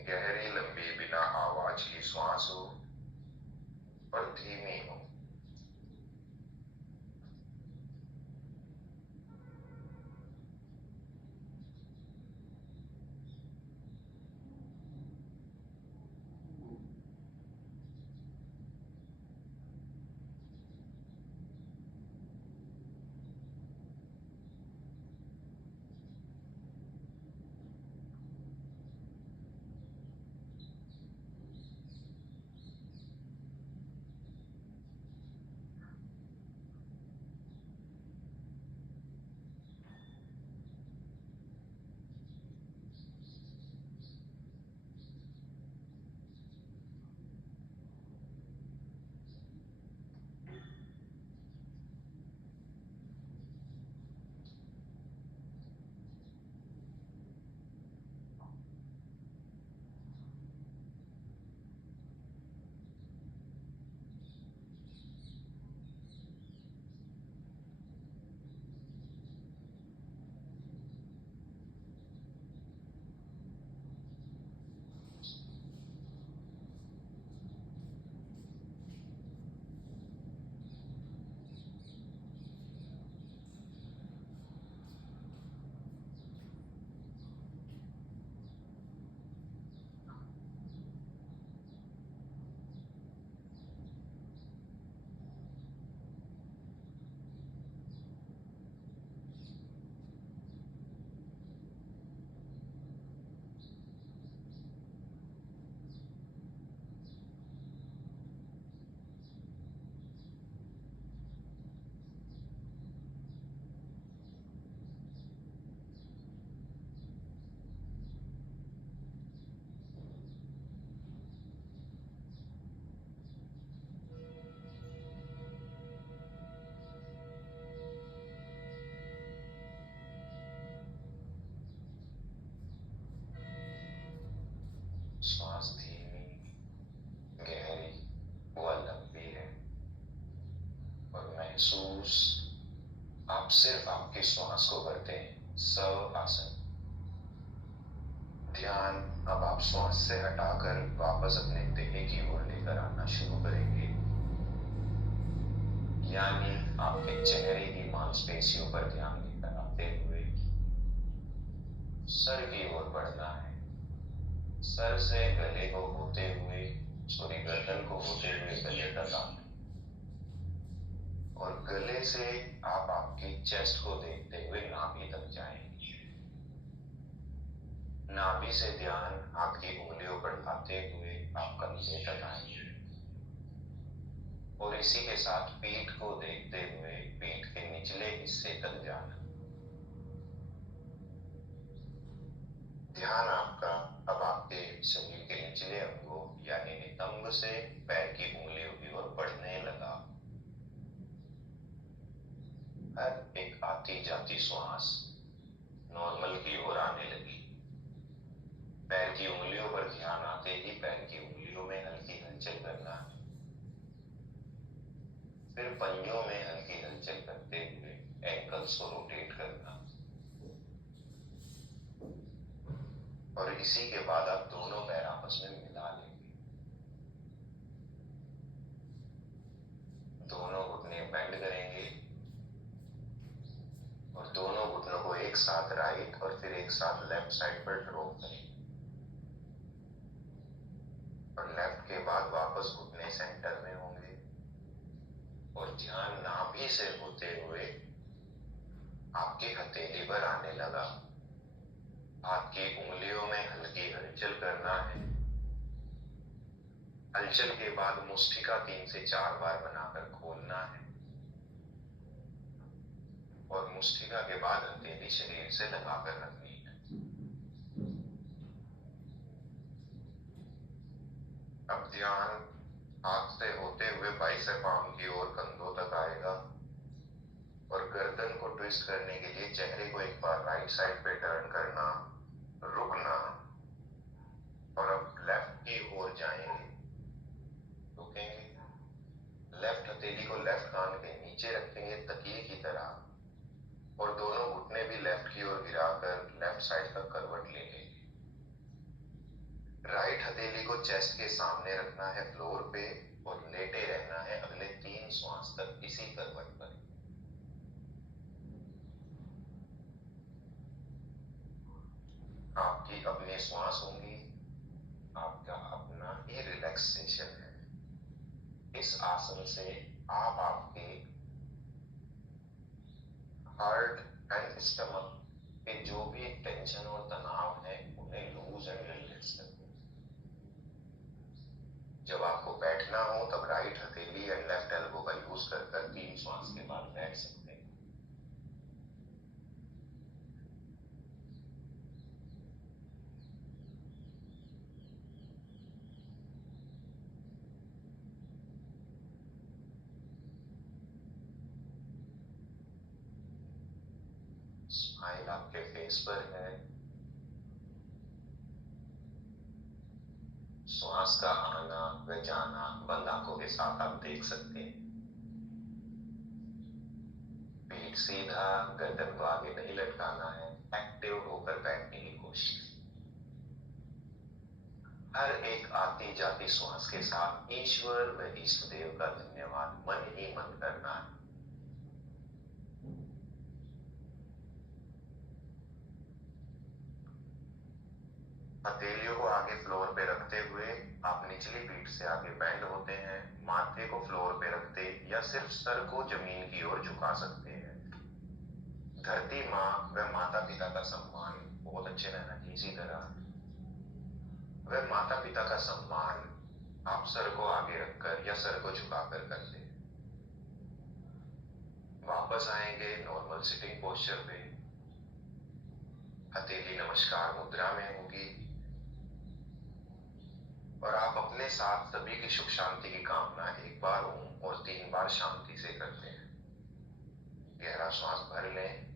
गहरी लंबी बिना आवाज की श्वास हो और धीमी हो। खामोश, आप सिर्फ आपकी श्वास को करते हैं। सव आसन। ध्यान अब आप श्वास से हटाकर वापस अपने देह की ओर लेकर आना शुरू करेंगे, यानी आपके चेहरे की मांसपेशियों पर ध्यान लेकर आते हुए सर की ओर बढ़ना है। सर से गले को होते हुए, गर्दन को होते हुए गले तक आना, और गले से आप आपकी चेस्ट को देखते हुए नाभि तक जाएंगे। नाभि से ध्यान आपकी उंगलियों पर लाते हुए आप कंधे तक आएंगे, और इसी के साथ पीठ को देखते हुए पीठ के निचले हिस्से तक जाना। ध्यान आपका अब आपके शरीर के निचले अंगों यानी नितंब से पैर की उंगलियों की ओर बढ़ने लगा। हर एक आती जाती श्वास नॉर्मल की ओर आने लगी। पैर की उंगलियों पर ध्यान आते ही पैर की उंगलियों में हल्की हलचल करना, फिर पंजों में हल्की हलचल करते हुए एंकल्स को रोटेट करना, और इसी के बाद आप दोनों पैर आपस में मिला लेंगे। दोनों घुटने बेंड करेंगे और दोनों घुटनों को एक साथ राइट और फिर एक साथ लेफ्ट साइड पर ड्रॉप करेंगे, और लेफ्ट के बाद वापस घुटने सेंटर में होंगे, और ध्यान नाभि से होते हुए आपकी हथेली पर आने लगा। हाथ की उंगलियों में हल्की हलचल करना है। हलचल के बाद मुष्टिका 3 से 4 बार बनाकर खोलना है, और मुष्टिका के बाद हथेली शरीर से लगाकर रखनी है। अब ध्यान हाथ से होते हुए बाइसेप आर्म की ओर कंधों तक आएगा, और गर्दन को ट्विस्ट करने के लिए चेहरे को एक बार राइट साइड पे टर्न करना, रुकना, और अब लेफ्ट की ओर जाएंगे, रुकेंगे, लेफ्ट हथेली को लेफ्ट कान के नीचे रखेंगे तकिए की तरह, और दोनों घुटने भी लेफ्ट की ओर गिराकर लेफ्ट साइड का करवट ले लेंगे। राइट हथेली को चेस्ट के सामने रखना है फ्लोर पे, और लेटे रहना है अगले 3 श्वास तक इसी करवट पर। आपकी अपनी श्वास होंगी, आपका अपना ही रिलैक्सेशन है। इस आसन से आप आपके हार्ट एंड स्टमक के जो भी टेंशन और तनाव है उन्हें लूज एंड रिलैक्स करते हैं। जब आपको बैठना हो तब राइट हथेली एंड लेफ्ट एल्बो का यूज कर 3 श्वास के बाद बैठ सकते हैं। स्माइल आपके फेस पर है। श्वास का आना व जाना बंद आंखों के साथ आप देख सकते हैं। पीठ सीधा, गर्दन को आगे नहीं लटकाना है, एक्टिव होकर बैठने की कोशिश। हर एक आती जाती श्वास के साथ ईश्वर व इष्ट देव का धन्यवाद मन ही मन करना है। हथेलियों को आगे फ्लोर पे रखते हुए आप निचली पीठ से आगे बेंड होते हैं। माथे को फ्लोर पे रखते या सिर्फ सर को जमीन की ओर झुका सकते हैं। धरती माँ व माता पिता का सम्मान बहुत अच्छे रहना चाहिए। इसी तरह व माता पिता का सम्मान आप सर को आगे रखकर या सर को झुकाकर करते हैं। वापस आएंगे नॉर्मल सिटिंग पोस्चर पे। हथेली नमस्कार मुद्रा में होगी, और आप अपने साथ सभी की सुख शांति की कामना 1 बार ओम और 3 बार शांति से करते हैं। गहरा श्वास भर लें,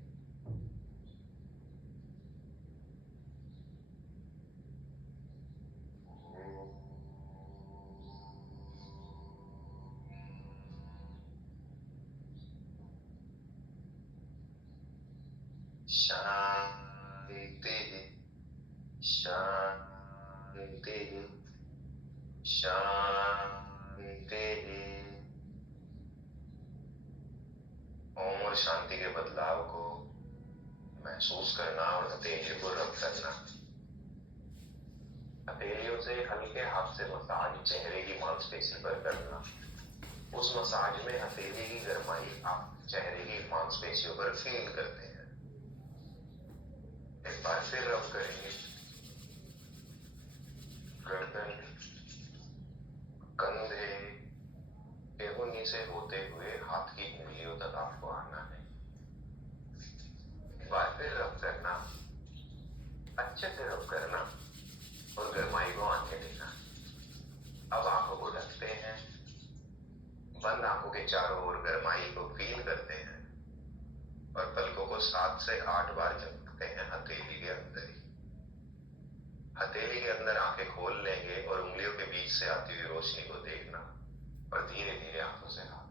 शांति शांति शांति। ओम और शांति के बदलाव को महसूस करना और हथेलियों को रब करना। हथेलियों से हल्के हाथ से मसाज चेहरे की मांसपेशी पर करना। उस मसाज में हथेली की गर्माई आप चेहरे की मांसपेशियों पर फील करते हैं। एक बार फिर रब करेंगे। गर्दन, कंधे के नीचे होते हुए हाथ की उंगलियों तक आपको आना है। एक बार फिर रब करना, अच्छे से रब करना और गर्माई को आने देना। अब आंखों को ढकते हैं, बंद आंखों के चारों ओर गर्माई को फील करते हैं और पलकों को 7 से 8 बार झपकते हैं हथेली के अंदर ही। हथेली के अंदर आंखें खोल लेंगे और उंगलियों के बीच से आती हुई रोशनी को देखना और धीरे धीरे आंखों से